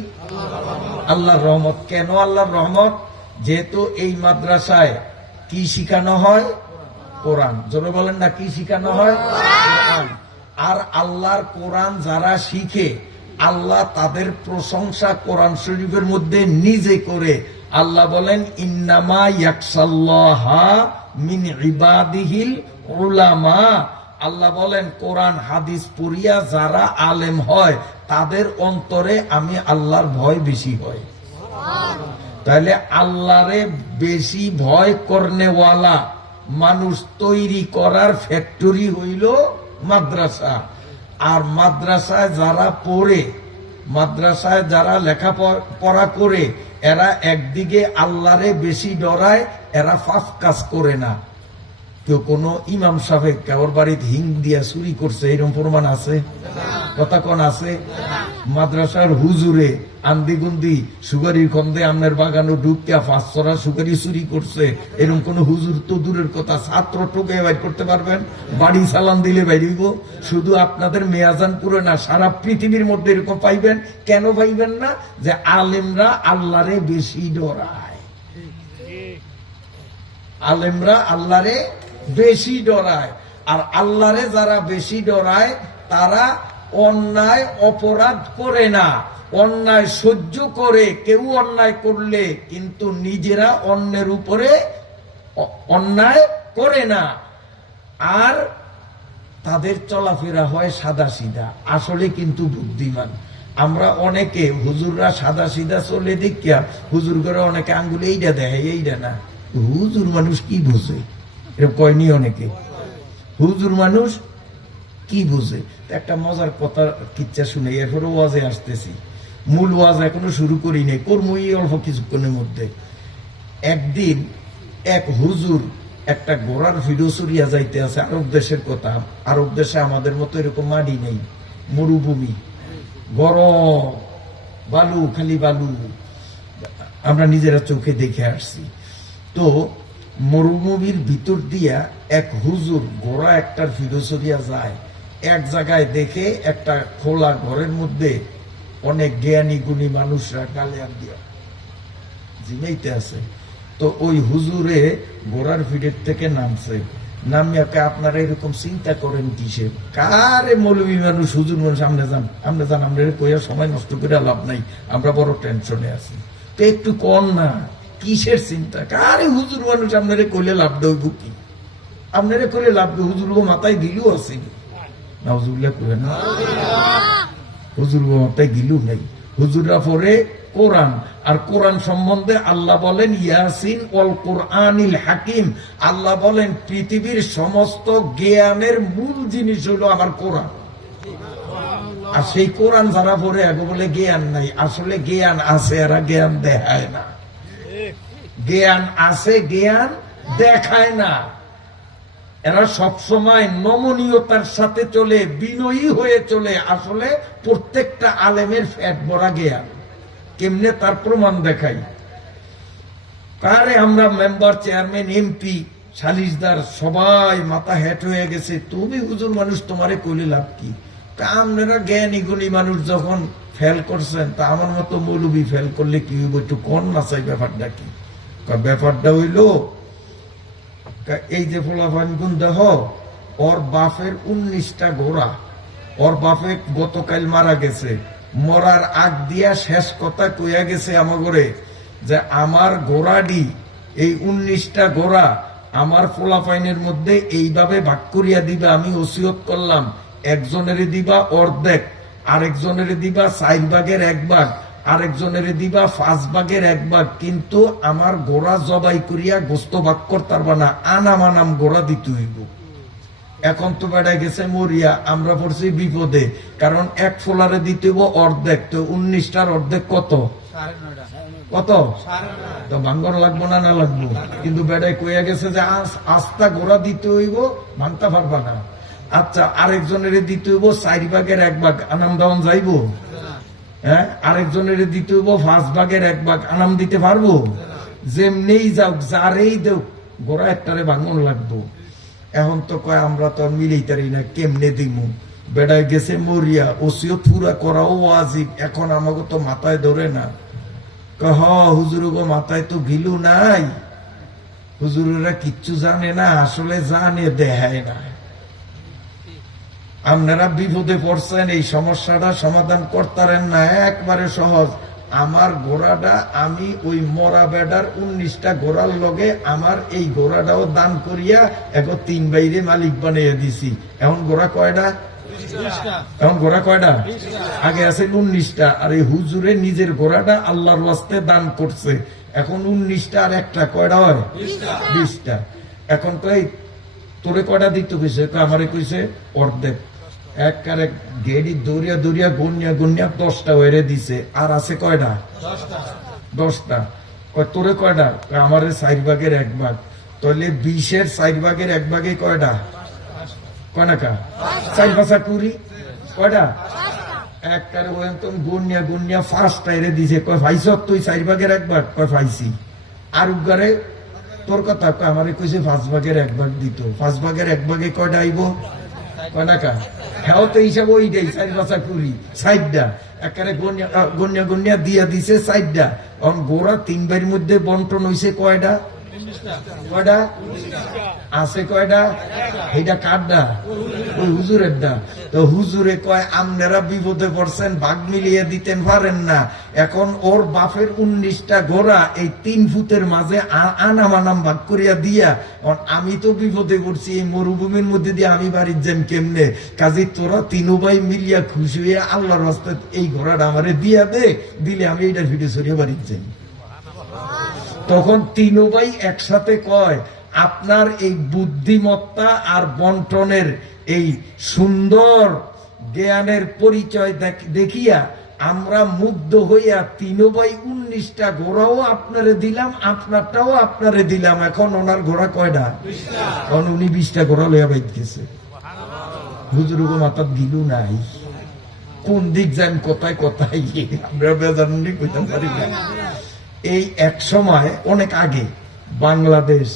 আল্লাহর রহমত। কেন আল্লাহর রহমত? যেহেতু এই মাদ্রাসায় কি শিখানো হয়? কোরআন। জোরে বলেন না, কি শিখানো হয়? কোরআন। আর আল্লাহর কোরআন যারা শিখে, আল্লাহ তাদের প্রশংসা কোরআন শরীফের মধ্যে নিজে করে। আল্লাহ বলেন ইন্নামা ইয়াকশাল্লাহা মিন ইবাদিহিল উলামা। আল্লাহ বলেন কোরআন হাদিস পড়িয়া যারা আলেম হয়, তাদের অন্তরে আমি আল্লাহর ভয় বেশি হয়। তাহলে আল্লাহরে বেশি ভয় করনেওয়ালা মানুষ তৈরি করার ফ্যাক্টরি হইল মাদ্রাসা। আর মাদ্রাসায় যারা পড়ে, মাদ্রাসায় যারা লেখাপড়া করে, এরা একদিকে আল্লাহরে বেশি ডরায়, এরা পাপ কাজ করে না। কেউ কোন ইমাম সাহেব কারোর বাড়িতে হিং দিয়া চুরি করছে এরকম প্রমাণ আছে? কথা কোন আছে? মাদ্রাসার হুজুরে আন্দিগুন্দি সুগারির খন্দে আমনের বাগানো ঢুকিয়া 5-6টা সুগারি চুরি করছে, এরকম কোন হুজুর তো দূরের কথা, ছাত্র টোকে বাইর করতে পারবেন? বাড়ি সালাম দিলে বাইরিব। শুধু আপনাদের মেয়াজানপুরে না, সারা পৃথিবীর মধ্যে এরকম পাইবেন। কেন পাইবেন না? যে আলেমরা আল্লাহরে বেশি ডরায়। আলেমরা আল্লাহরে বেশি ডরায়। আর আল্লাহরে যারা বেশি ডরায়, তারা অন্যায় অপরাধ করে না, অন্যায় সহ্য করে। কেউ অন্যায় করলে কিন্তু নিজেরা অন্যের উপরে অন্যায় করে না। আর তাদের চলাফেরা হয় সাদা সিধা, আসলে কিন্তু বুদ্ধিমান। আমরা অনেকে হুজুররা সাদা সিধা চলে দেখিয়া হুজুর করে অনেকে আঙ্গুলে এইটা দেয়, এইটা না। হুজুর মানুষ কি বুঝে? এরকম কয়নি অনেকে, হুজুর মানুষ কি বুঝে? একটা মজার কথা কিচ্ছা শুনে এরপরে ওয়াজে আসতেছি। মূল ওয়াজ এখনো শুরু করি নাই, কর্মই অল্প কিছুক্ষণের মধ্যে। একদিন এক হুজুর একটা ঘোড়ার ভিডিও চড়িয়া যাইতে আছে, আরব দেশের কথা। আরব দেশে আমাদের মতো এরকম মাটি নেই, মরুভূমি, গরম, বালু, খালি বালু। আমরা নিজেরা চোখে দেখে আসছি। তো মরুভূমির ভিতর দিয়া এক হুজুর ঘোড়া একটার ভিডিও চড়িয়া যায়। এক জায়গায় দেখে একটা খোলা ঘরের মধ্যে অনেক জ্ঞানী গুণী মানুষরা গালিয়ার দিয়া জিমাইতে আছে। তো ওই হুজুরে ঘোড়ার ভিড়ের থেকে নামছে, নামিয়াকে আপনারা এরকম চিন্তা করেন কিসে? কারে মৌলবী মানুষ, হুজুর মানুষ, সামনে যান, আমরা কইয়া সময় নষ্ট করে লাভ নাই, আমরা বড় টেনশনে আছি। তো একটু কম না, কিসের চিন্তা? আরে হুজুর মানুষ আপনারে কইলে লাভ দেব কি? আপনারে কইলে লাভ দেব, হুজুর মাথায় গিলু আছে না? হুজুরলা কইবে না, হুজুর মাথায় গিলু নেই। হুজুররা পড়ে কোরআন, আর কোরআন সম্বন্ধে আল্লাহ বলেন ইয়াসিন ওয়াল কোরআনিল হাকিম। আল্লাহ বলেন পৃথিবীর সমস্ত জ্ঞানের মূল জিনিস হলো আমার কোরআন। আর সেই কোরআন যারা পড়ে আগে বলে জ্ঞান নাই, আসলে জ্ঞান আছে, এরা জ্ঞান দেখায় না। জ্ঞান আছে, জ্ঞান দেখায় না। এরা সবসময় নমনীয়তার সাথে চলে, বিনয়ী হয়ে চলে। আসলে প্রত্যেকটা আলেমের ফ্যাট ভরা জ্ঞান। কেমনে তার প্রমাণ দেখাই? কারে আমরা মেম্বার, চেয়ারম্যান, এমপি, সালিশদার সবাই মাথা হেট হয়ে গেছে। তুমি হুজুর মানুষ, তোমারে কইলে লাভ কি? আপনারা জ্ঞানী গুণী মানুষ যখন ফেল করছেন, তা আমার মতো মৌলবি ফেল করলে কি হইব? একটু কোন নাচাই ব্যাপারটা কি? ব্যাপারটা হইল এই যে ফলাফল গুণ দেহ, ওর বাপের 19টা ঘোড়া। ওর বাপে গতকাল মারা গেছে। মরার আগ দিয়া শেষ কথা কইয়া গেছে আমাগরে যে আমার ঘোড়াডি, এই 19টা ঘোড়া আমার ফলাফাইনের মধ্যে এইভাবে ভাগ করিয়া দিবা। আমি ওসিয়ত করলাম, একজনের দিবা অর্ধেক, আরেকজনের দিবা 4 ভাগের 1 ভাগ, আরেকজনের দিবা 5 ভাগের 1 ভাগ। কিন্তু আমার ঘোড়া জবাই করিয়া গোস্ত ভাগ করতে পারবা না, আনাম আনাম ঘোড়া দিতে হইব। এখন তো বেড়ায় গেছে মরিয়া, আমরা পড়ছি বিপদে, কারণ এক ফোলারে দিতে হইব অর্ধেক। তো 19টার অর্ধেক কত? কত? তো ভাঙ্গর লাগবো না? না লাগবো। কিন্তু বেড়ায় কইয়া গেছে যে আস্তা ঘোড়া দিতে হইব, ভাঙতে পারবা না। আচ্ছা, আরেকজনের দিতে হইব 4 ভাগের 1 ভাগ, আনাম দেওয়ান যাইব? হ্যাঁ, আরেকজনের দিতে হইব 5 ভাগের 1 ভাগ, আনাম দিতে পারবো? যেমনি যাও, যারেই দেও, ঘোড়া একটারে ভাঙন লাগবো। এখন তো কয় আমরা তো মিলেই না, কেমনে দিমু? বেড়ায় গেছে মরিয়া, ওসিয়ত পুরা করাও ওয়াজিব। এখন আমাকে তো মাথায় ধরে না। হ হুজুর গো, মাথায় তো গিলু নাই। হুজুরেরা কিচ্ছু জানে না, আসলে জানে, দেখায় না। আপনারা বিপদে পড়ছেন, এই সমস্যাটা সমাধান করতারেন না। একবারে সহজ। আমার ঘোড়াটা আমি ওই মরা বেডার 19টা ঘোড়ার লগে আমার এই ঘোড়াটাও দান করিয়া এখন 3 বাইরে মালিক বানিয়ে দিছি। এখন ঘোড়া কয়টা? এখন ঘোড়া কয়টা? আগে আছে 19টা। আর এই হুজুরে নিজের ঘোড়াটা আল্লাহর ওয়াস্তে দান করছে। এখন 19টা আর একটা কয়টা হয়? 20টা। এখন কই তোরে কয়টা দিতে কইছে? আমারে কইছে অর্ধেক। একবারে গেড়ি দৌড়িয়া দৌড়িয়া গুনিয়া গুনিয়া 10টা ওরে দিছে। আর আছে কয়টা? 10টা। তোরে কয়টা? আমারে 4 ভাগের 1 ভাগ। তাহলে 20-এর 4 ভাগের 1 ভাগে কয়টা? কয় নাকা? 4 5 20। কয়টা? একবারে ওই গুনিয়া গুনিয়া 5টা এরে দিছে। কয় ভাইছ তুই 4 ভাগের 1 ভাগ? কয় ভাইছি। আর উগারে তোর কথা আমারে কইছে 5 ভাগের 1 ভাগ দিত। 5 ভাগের 1 ভাগে কয়টা আইব? কয় নাকা? হ্যাঁ, তো হিসাব ওইটাই 4 5 20, 4টা। একেবারে গনিয়া গনিয়া দিয়া দিছে 4টা। এখন গোড়া 3 বাড়ির মধ্যে বন্টন হইছে কয়টা? কয়টা আছে? কয়টা? এইটা কারডা? ওই হুজুরের দা। তো হুজুরে কয় আপনারা বিপদে পড়ছেন, ভাগ মিলিয়ে দিতেন পারেন না। এখন ওর বাপের 19টা ঘোড়া এই 3 ফুটের মাঝে আনাম আনাম ভাগ করিয়া দিয়া, আমি তো বিপদে পড়ছি, এই মরুভূমির মধ্যে দিয়ে আমি বাড়ির যান কেমনে? কাজে তোরা 3 ভাই মিলিয়া খুশি হয়ে আল্লাহর রাস্তায় এই ঘোড়াটা আমারে দিয়া দে, দিলে আমি এইটার ভিডিও সরিয়ে বাড়ির যাই। তখন 3 ভাই একসাথে কয় আপনার এই বুদ্ধিমত্তা আর বন্টনের এই সুন্দর জ্ঞানের পরিচয় দেখিয়া আমরা মুগ্ধ হইয়া 3 ভাই 19টা ঘোড়াও আপনারে দিলাম, আপনারটাও আপনারে দিলাম। এখন ওনার ঘোড়া কয়টা? এখন উনি 20টা ঘোড়া লইয়া বাইত গেছে। হুজুরগো মাথার গিলু নাই, কোন দিক যান, কোথায় কোথায় আমরা বেজানি কইতে পারি না। এই এক সময় অনেক আগে বাংলাদেশ,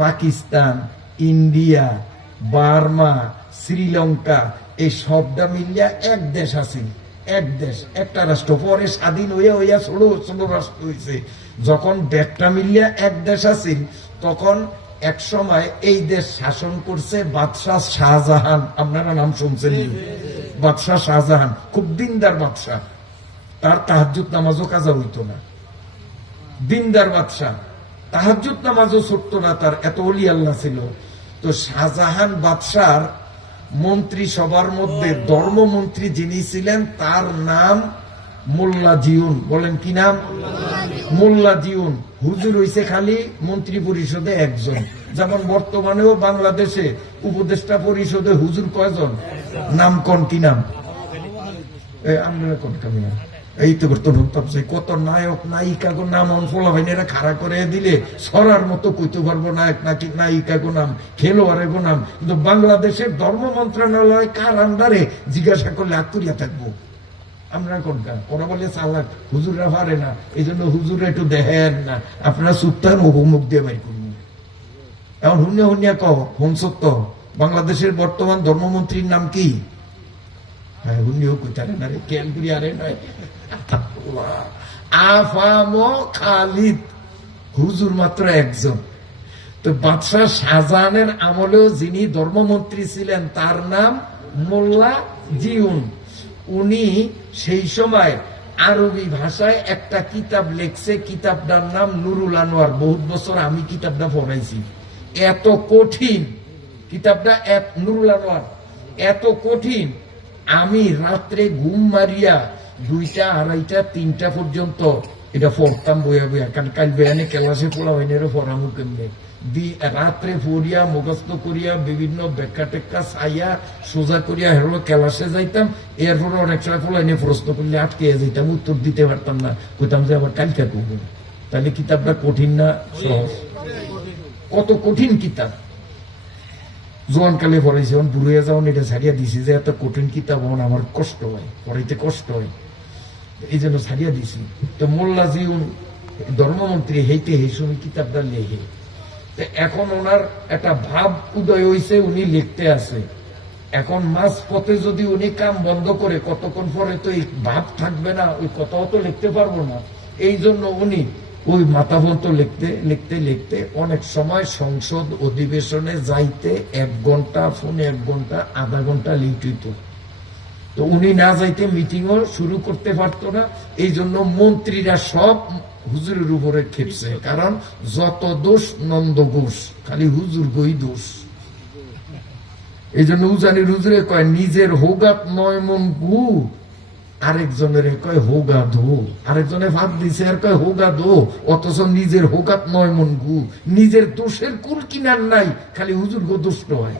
পাকিস্তান, ইন্ডিয়া, বার্মা, শ্রীলঙ্কা এই সবটা মিলিয়া এক দেশ আছে। এক দেশ, একটা রাষ্ট্র। পরে স্বাধীন হইয়া হইয়া ছোট ছোট রাষ্ট্র হয়েছে। যখন 1টা মিলিয়া এক দেশ আছে, তখন এক সময় এই দেশ শাসন করছে বাদশাহ শাহজাহান। আপনারা নাম শুনছেন? বাদশাহ শাহজাহান খুব দিনদার বাদশাহ। তার তাহাজ্জুদ নামাজও কাজা হইতো না। দিনদার বাদশাহ, তাহাজ্জুদ নামাজও ছুটতো না, তার এত ওলি আল্লাহ ছিল। তো শাহজাহান বাদশার মন্ত্রী সবার মধ্যে ধর্মমন্ত্রী যিনি ছিলেন তার নাম মোল্লা জিউন। বলেন কি নাম? মোল্লা জিউন। হুজুর হইছে খালি মন্ত্রী পরিষদে একজন। যেমন বর্তমানেও বাংলাদেশে উপদেষ্টা পরিষদে হুজুর কয়জন? নাম কোন? কি নাম? আমরা কোন কামিয়া এই তো করতো কত নায়ক নায়িকা গো নাম অনফলা ভাইনেরা খাড়া করে দিলে সরার মতো কইতে পারবো নায়ক নাকি নায়িকা গো নাম, খেলোয়াড়ে গো নাম। কিন্তু বাংলাদেশের ধর্ম মন্ত্রণালয় কার আন্ডারে জিজ্ঞাসা করলে আকুরিয়া থাকবো। আমরা কোনটা? ওরা বলে চালাক, হুজুররা পারে না, এই জন্য হুজুরা একটু দেখেন না, আপনারা চুপতান মুখ দিয়ে বাই করুন। এখন হুনিয়া হুনিয়া কহ হোম সত্য বাংলাদেশের বর্তমান ধর্মমন্ত্রীর নাম কি? হ্যাঁ হুনিও কইতারে না রে, কেন করি আরে নয় আফাম খালিদ, হুজুর মাত্র একজন। তো বাদশাহ শাহজাহানের আমলেও যিনি ধর্মমন্ত্রী ছিলেন তার নাম মোল্লা জিউন। উনি সেই সময় আরবি ভাষায় একটা কিতাব লিখছে, কিতাবটার নাম নুরুল আনোয়ার। বহুত বছর আমি কিতাবটা পড়াইছি। এত কঠিন কিতাবটা, নুরুল আনোয়ার এত কঠিন, আমি রাত্রে ঘুম মারিয়া 2টা, 2:30, 3টা পর্যন্ত এটা পড়তাম বইয়া বইয়া। কারণ কাল বেয়ানে ক্লাসে পড়া হয়নি, পড়ামু কেমনে। রাত্রে পড়িয়া মুখস্থ করিয়া বিভিন্ন ব্যাখ্যা টেক্কা চাইয়া সোজা করিয়া হেরো ক্লাসে যাইতাম। এরপর অনেক সময় পড়া এনে প্রশ্ন করলে আটকে যাইতাম, উত্তর দিতে পারতাম না, কইতাম যে আবার কালকে করবো। তাহলে কিতাবটা কঠিন না সহজ? কত কঠিন কিতাব। জোয়ানকালে পড়াইছি, এখন বুড়ো হয়ে যাওয়ান এটা ছাড়িয়া দিছি যে এত কঠিন কিতাব আমার কষ্ট হয়, পড়াইতে কষ্ট হয়, এই জন্য ছাড়িয়া দিছি। তো মোল্লা জিউন ধর্মমন্ত্রী হেইতে হে শুনি কিতাবটা লেখে। এখন ওনার একটা ভাব উদয় হয়েছে, উনি লিখতে আছে। এখন মাঝ পথে যদি উনি কাম বন্ধ করে কতক্ষণ পরে তো এই ভাব থাকবে না, ওই কথাও তো লিখতে পারবো না। এই জন্য উনি ওই মাথা পর্যন্ত লিখতে লিখতে লিখতে অনেক সময় সংসদ অধিবেশনে যাইতে 1 ঘন্টা, ফোনে 1 ঘন্টা, আধা ঘন্টা লেট হইত। তো উনি না যাইতে মিটিংও শুরু করতে পারতো না। এই জন্য মন্ত্রীরা সব হুজুরের উপরে খেপছে, কারণ যত দোষ নন্দ ঘোষ, খালি হুজুর গই দোষ। এই জন্য উজানির হুজুরে কয় নিজের হোগাত 9 মন গু, আরেকজনের কয় হোগা ধো। আরেকজনে ভাব দিছে আর কয় হোগা ধো, অথচ নিজের হোগাত 9 মন গু। নিজের দোষের কুল কিনার নাই, খালি হুজুর গো দোষ হয়।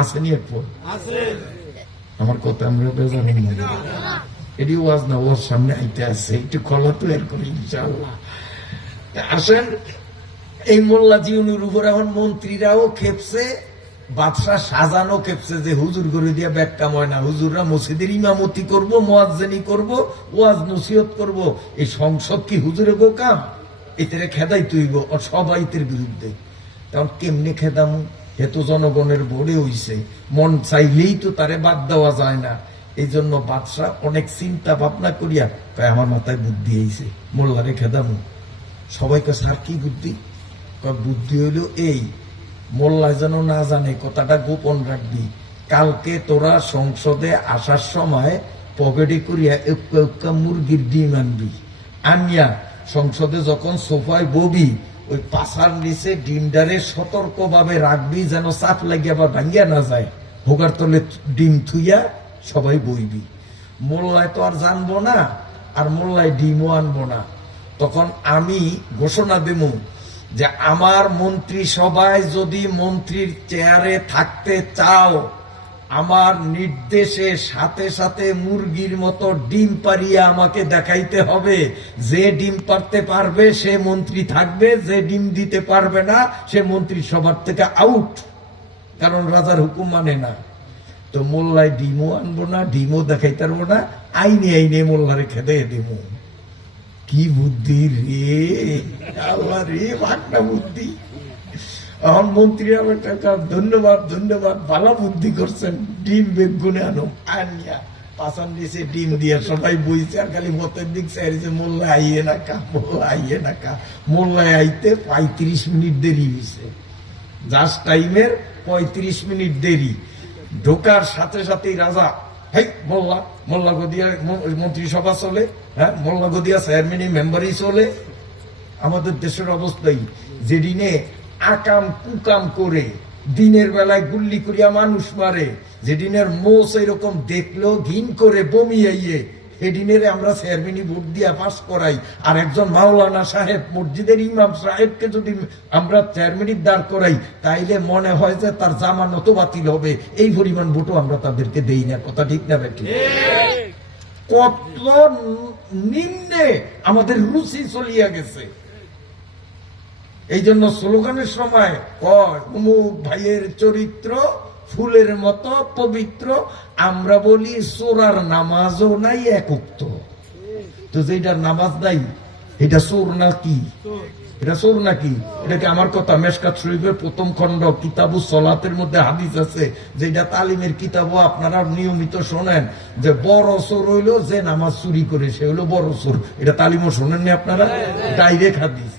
আসেনি এরপর আমার কথা আমরা বেজার এটি ওয়াজ না, ওর সামনে আইতে আছে, একটু খলা তো এর করে ইনশাআল্লাহ। আসেন, এই মোল্লা জিউনের উপর এখন মন্ত্রীরাও খেপছে, বাদশাহ শাহজাহানও খেপছে যে হুজুর করে দিয়া ব্যাখ্যা হয় না। হুজুররা মসজিদের ইমামতি করব, মুয়াজ্জিনি করব, ওয়াজ নসিহত করব। এই সংসদ কি হুজুরে গো কাম? এতে খেদাই তুইব সবাই এর বিরুদ্ধে। তখন কেমনে খেদাম? হেতু জনগণের ভোরে হইছে, মন চাইলেই তো তারে বাদ দেওয়া যায় না। এই জন্য বাদশাহ অনেক চিন্তা ভাবনা করিয়া কয় আমার মাথায় বুদ্ধি হয়েছে, মোল্লারে খেদামু। সবাইকে স্যার কি বুদ্ধি? বুদ্ধি হইল এই, মোল্লা যেন না জানে, কথাটা গোপন রাখবি। কালকে তোরা সংসদে আসার সময় পকেটে করিয়া একটা মুরগির ডিম আনবি, আনিয়া সংসদে যখন সোফায় ববি ওই পাশার নিচে ডিমডারে সতর্ক ভাবে রাখবি, যেন চাপ লাগিয়া বা ভাঙ্গিয়া না যায়। হোগার তলে ডিম থুইয়া সবাই বইবি। মোল্লায় তো আর জানবো না, আর মোল্লায় ডিমও আনবো না। তখন আমি ঘোষণা দেব যে আমার মন্ত্রী সভায় যদি মন্ত্রীর চেয়ারে থাকতে চাও, আমার নির্দেশে সাথে সাথে মুরগির মতো ডিম পারিয়া আমাকে দেখাইতে হবে। যে ডিম পারতে পারবে সে মন্ত্রী থাকবে, যে ডিম দিতে পারবে না সে মন্ত্রী সভার থেকে আউট, কারণ রাজার হুকুম মানে না। তো মোল্লায় ডিমও আনবো না, ডিমও দেখাইতে পারবো না, আইনে আইনে মোল্লারে খেদে দেব। কি বুদ্ধি রে আল্লাহ রে, ভাগনা বুদ্ধি। এখন মন্ত্রীরা ধন্যবাদ ধন্যবাদ, ভালো বুদ্ধি করছেন, ডিম বেগুনে আনো। আনিয়া পাশান নিচে ডিম দিয়ে সবাই বইছে, আর খালি মতের দিক চাইছে মোল্লা আইয়ে না কা, মোল্লা আইয়ে না কা। মোল্লায় আইতে 35 মিনিট দেরি হয়েছে, জাস্ট টাইমের 35 মিনিট দেরি। ঢোকার সাথে সাথেই রাজা, হেই মোল্লা, মোল্লা গদিয়া মন্ত্রিসভা চলে, হ্যাঁ মোল্লা গদিয়া চেয়ারম্যানই মেম্বারই চলে। আমাদের দেশের অবস্থাই, যেদিনে আকাম কুকাম করে দিনের বেলায় গুল্লি করিয়া মানুষ মারে, যেদিনের মোষ এরকম দেখলো ঘিন করে বমি আইয়ে, সেদিনের আমরা চেয়ারম্যানি ভোট দিয়া পাস করাই, আর একজন মাওলানা সাহেব মসজিদের ইমাম সাহেবকে যদি আমরা চেয়ারম্যানির দাঁড় করাই, তাইলে মনে হয় যে তার জামানত বাতিল হবে। এই পরিমাণ ভোটও আমরা তাদেরকে দেই না। কথা ঠিক না বেঠিক? কত নিম্নে আমাদের রুচি চলিয়া গেছে। এই জন্য স্লোগানের সময় কয় অমুক ভাইয়ের চরিত্র ফুলের মতো পবিত্র, আমরা বলি চোরার নামাজও নাই এক উক্ত। তো যেটার নামাজ নাই এটা চোর নাকি? এটা চোর নাকি? এটাকে আমার কথা। মেশকাত শরীফের প্রথম খণ্ড কিতাবু সলাতের মধ্যে হাদিস আছে, যেটা তালিমের কিতাবও আপনারা নিয়মিত শোনেন, যে বড় চোর হইলো যে নামাজ চুরি করে, সে হলো বড় চোর। এটা তালিমও শোনেননি আপনারা? ডাইরেক্ট হাদিস।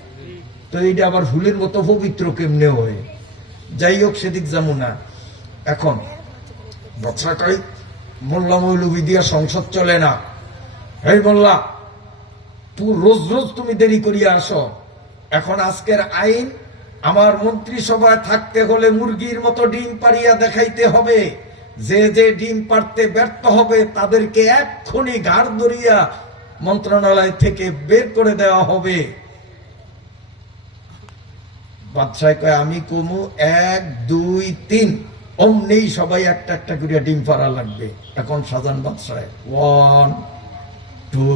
তো এইটা আবার ফুলের মতো পবিত্র কেমনে হয়? যাই হোক, সেদিক যাবো না। এখন বৎসা কই মোল্লা মৌলবি দিয়া সংসদ চলে না। এই মোল্লা, তুই রোজ রোজ তুমি দেরি করিয়া আসো। এখন আজকের আইন, আমার মন্ত্রিসভায় থাকতে হলে মুরগির মতো ডিম পারিয়া দেখাইতে হবে। যে যে ডিম পারতে ব্যর্থ হবে তাদেরকে এক্ষুনি ঘাড় ধরিয়া মন্ত্রণালয় থেকে বের করে দেওয়া হবে। বাদশাহ কয় আমি কমু 1 2 3, অমনি সবাই একটা একটা করিয়া ডিম পাড়া লাগবে। এখন সাজান বাদশাহ 1 2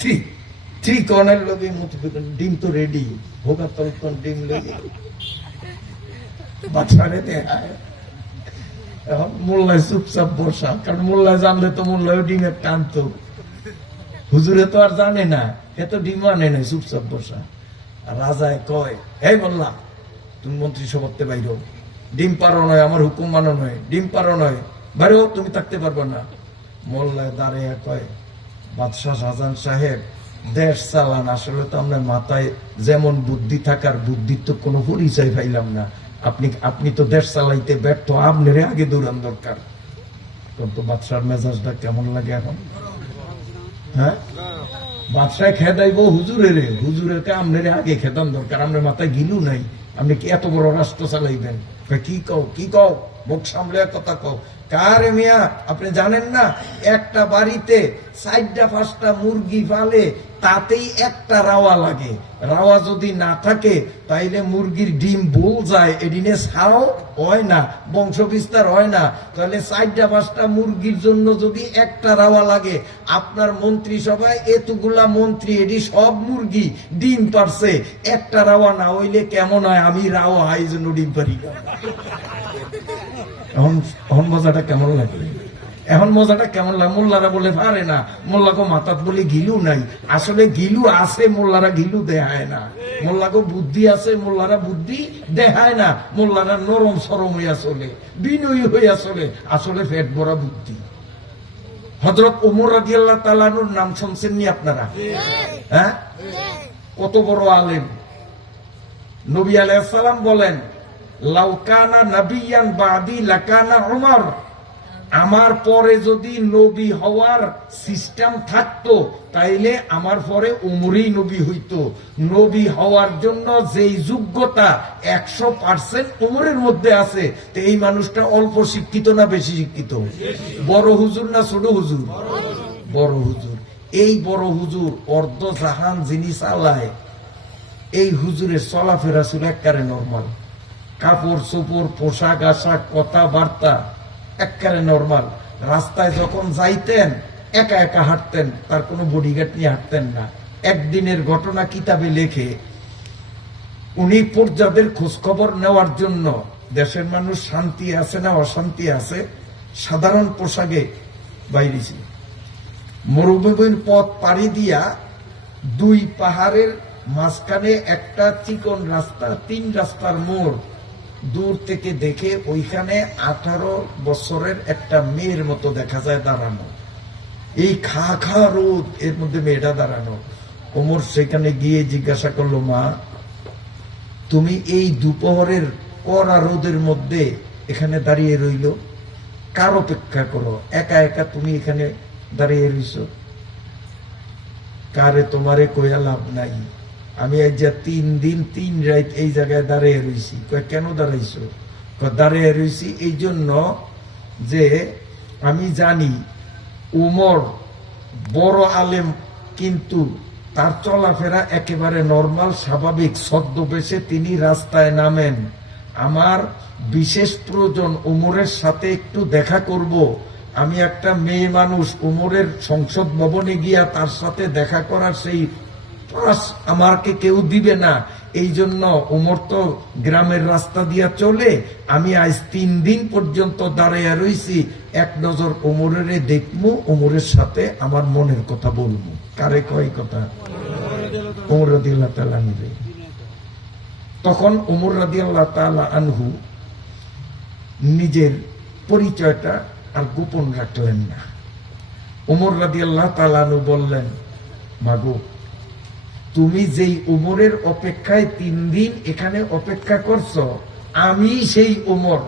3 3 কর্নার লগে ডিম তো রেডি হোগা, তখন ডিম লেগে বাদশাহে দেখায়। এখন মোল্লায় চুপচাপ বসা, কারণ মোল্লায় জানলে তো মোল্লায় ডিমের টানতো। হুজুরে তো আর জানে না, এত ডিম আনে নাই, চুপচাপ বসা। রাজায় কয়, এই মোল্লা, তুমি মন্ত্রিসভাতে বাইর, ডিম পারো নয়, আমার হুকুম মানো নয়, ডিম পারো নয়, বাইরেও তুমি থাকতে পারবো না। মোল্লায় দাঁড়িয়ে কয়, বাদশাহ শাহজাহান সাহেব, দেশ চালান, আসলে তো আমরা মাথায় যেমন বুদ্ধি থাকার বুদ্ধির তো কোনো পরিচয় পাইলাম না। আপনি তো দেশ চালাইতে ব্যর্থ, আপনারে আগে দৌড়ান দরকার। কিন্তু বাদশার মেজাজটা কেমন লাগে এখন? হ্যাঁ, বাদশাহ খেদাইব হুজুরের, হুজুরেরকে আপনারে আগে খেদান দরকার। আপনার মাথায় গিলু নাই, আপনি কি এত বড় রাষ্ট্র চালাইবেন? কি কও, কি কও, মুখ সামলে কথা কও। কারে মিয়া, আপনি জানেন না একটা বাড়িতে 4টা 5টা মুরগি পালে তাতেই একটা রাওয়া লাগে। রাওয়া যদি না থাকে তাইলে মুরগির ডিম ভুল যায়, এদিনে ছাও হয় না, বংশ বিস্তার হয় না। তাহলে 4টা 5টা মুরগির জন্য যদি একটা রাওয়া লাগে, আপনার মন্ত্রিসভায় এতগুলা মন্ত্রী, এটি সব মুরগি ডিম পারছে, একটা রাওয়া না হইলে কেমন হয়? আমি রাওয়া এই জন্য ডিম পারি। এখন মজাটা কেমন লাগে? এখন মজাটা কেমন লাগে? মোল্লারা বলে পারে না, মোল্লাকে মাথাত বলে গিলু নাই। আসলে গিলু আছে, মোল্লারা গিলু দেখায় না। মোল্লাকে বুদ্ধি আছে, মোল্লারা বুদ্ধি দেখায় না। মোল্লারা নরম সরম হইয়া চলে, বিনয়ী হইয়া চলে, আসলে পেট ভরা বুদ্ধি। হযরত ওমর রাদিয়াল্লাহু তাআলা আনহুর নাম শুনছেন নি আপনারা? হ্যাঁ, কত বড় আলেম। নবী আলাইহিস সালাম বলেন, লাউ কানা নাবিয়ান বাদি লাকানা উমর, আমার পরে যদি নবী হওয়ার সিস্টেম থাকতো তাইলে আমার পরে উমরই নবী হইতো। নবী হওয়ার জন্য যেই যোগ্যতা 100% উমরের মধ্যে আছে, তো এই মানুষটা অল্প শিক্ষিত না বেশি শিক্ষিত? বড় হুজুর না ছোট হুজুর? বড় হুজুর। এই বড় হুজুর অর্ধ জাহান যিনি চালায়, এই হুজুরের চলাফেরা ছিল একেবারে নর্মাল। কাপড় চোপড়, পোশাক আশাক, কথাবার্তা একেবারে নর্মাল। রাস্তায় যখন যাইতেন একা একা হাঁটতেন, তার কোনো বডিগার্ড নিয়ে হাঁটতেন না। একদিনের ঘটনা কিতাবে লেখে, উনি প্রজাদের খোঁজখবর নেওয়ার জন্য, দেশের মানুষ শান্তি আছে না অশান্তি আছে, সাধারণ পোশাকে বাইরে ছিল। মরুভূমির পথ পাড়ি দিয়া 2 পাহাড়ের মাঝখানে একটা চিকন রাস্তা, 3 রাস্তার মোড়। দূর থেকে দেখে ওইখানে 18 বছরের একটা মেয়ের মতো দেখা যায় দাঁড়ানো। এই খা খা রোদ, এর মধ্যে মেয়েটা দাঁড়ানো। ওমর সেখানে গিয়ে জিজ্ঞাসা করলো, মা, তুমি এই দুপুরের কড়া রোদের মধ্যে এখানে দাঁড়িয়ে রইল, কার অপেক্ষা করো? একা একা তুমি এখানে দাঁড়িয়ে রইছ? কারে তোমারে কইয়া লাভ নাই, আমি এই যে 3 দিন 3 রাত এই জায়গায় দাঁড়িয়ে রয়েছি। কয় কেন দাঁড়াইছো? কয় দাঁড়িয়ে রয়েছি এই জন্য যে আমি জানি উমর বড় আলেম, কিন্তু তার চলাফেরা একেবারে নরমাল স্বাভাবিক ছদ্মবেশে তিনি রাস্তায় নামেন। আমার বিশেষ প্রয়োজন উমরের সাথে একটু দেখা করব। আমি একটা মেয়ে মানুষ, উমরের সংসদ ভবনে গিয়া তার সাথে দেখা করার সেই পাস আমাকে কেউ দিবে না। এই জন্য উমর তো গ্রামের রাস্তা দিয়া চলে, আমি আজ 3 দিন পর্যন্ত দাঁড়াইয়া রইছি, এক নজর উমরের দেখবো, উমরের সাথে আমার মনের কথা বলবো। কারে কয় কথা? উমর রাদিয়াল্লাহু তাআলা আনহু। তখন উমর রাদিয়াল্লাহু তাআলা আনহু নিজের পরিচয়টা আর গোপন রাখলেন না। উমর রাদিয়াল্লাহু তাআলা আনহু বললেন, মাগো তুমি যেই উমরের অপেক্ষায় 3 দিন এখানে অপেক্ষা করছো, আমি সেই উমর।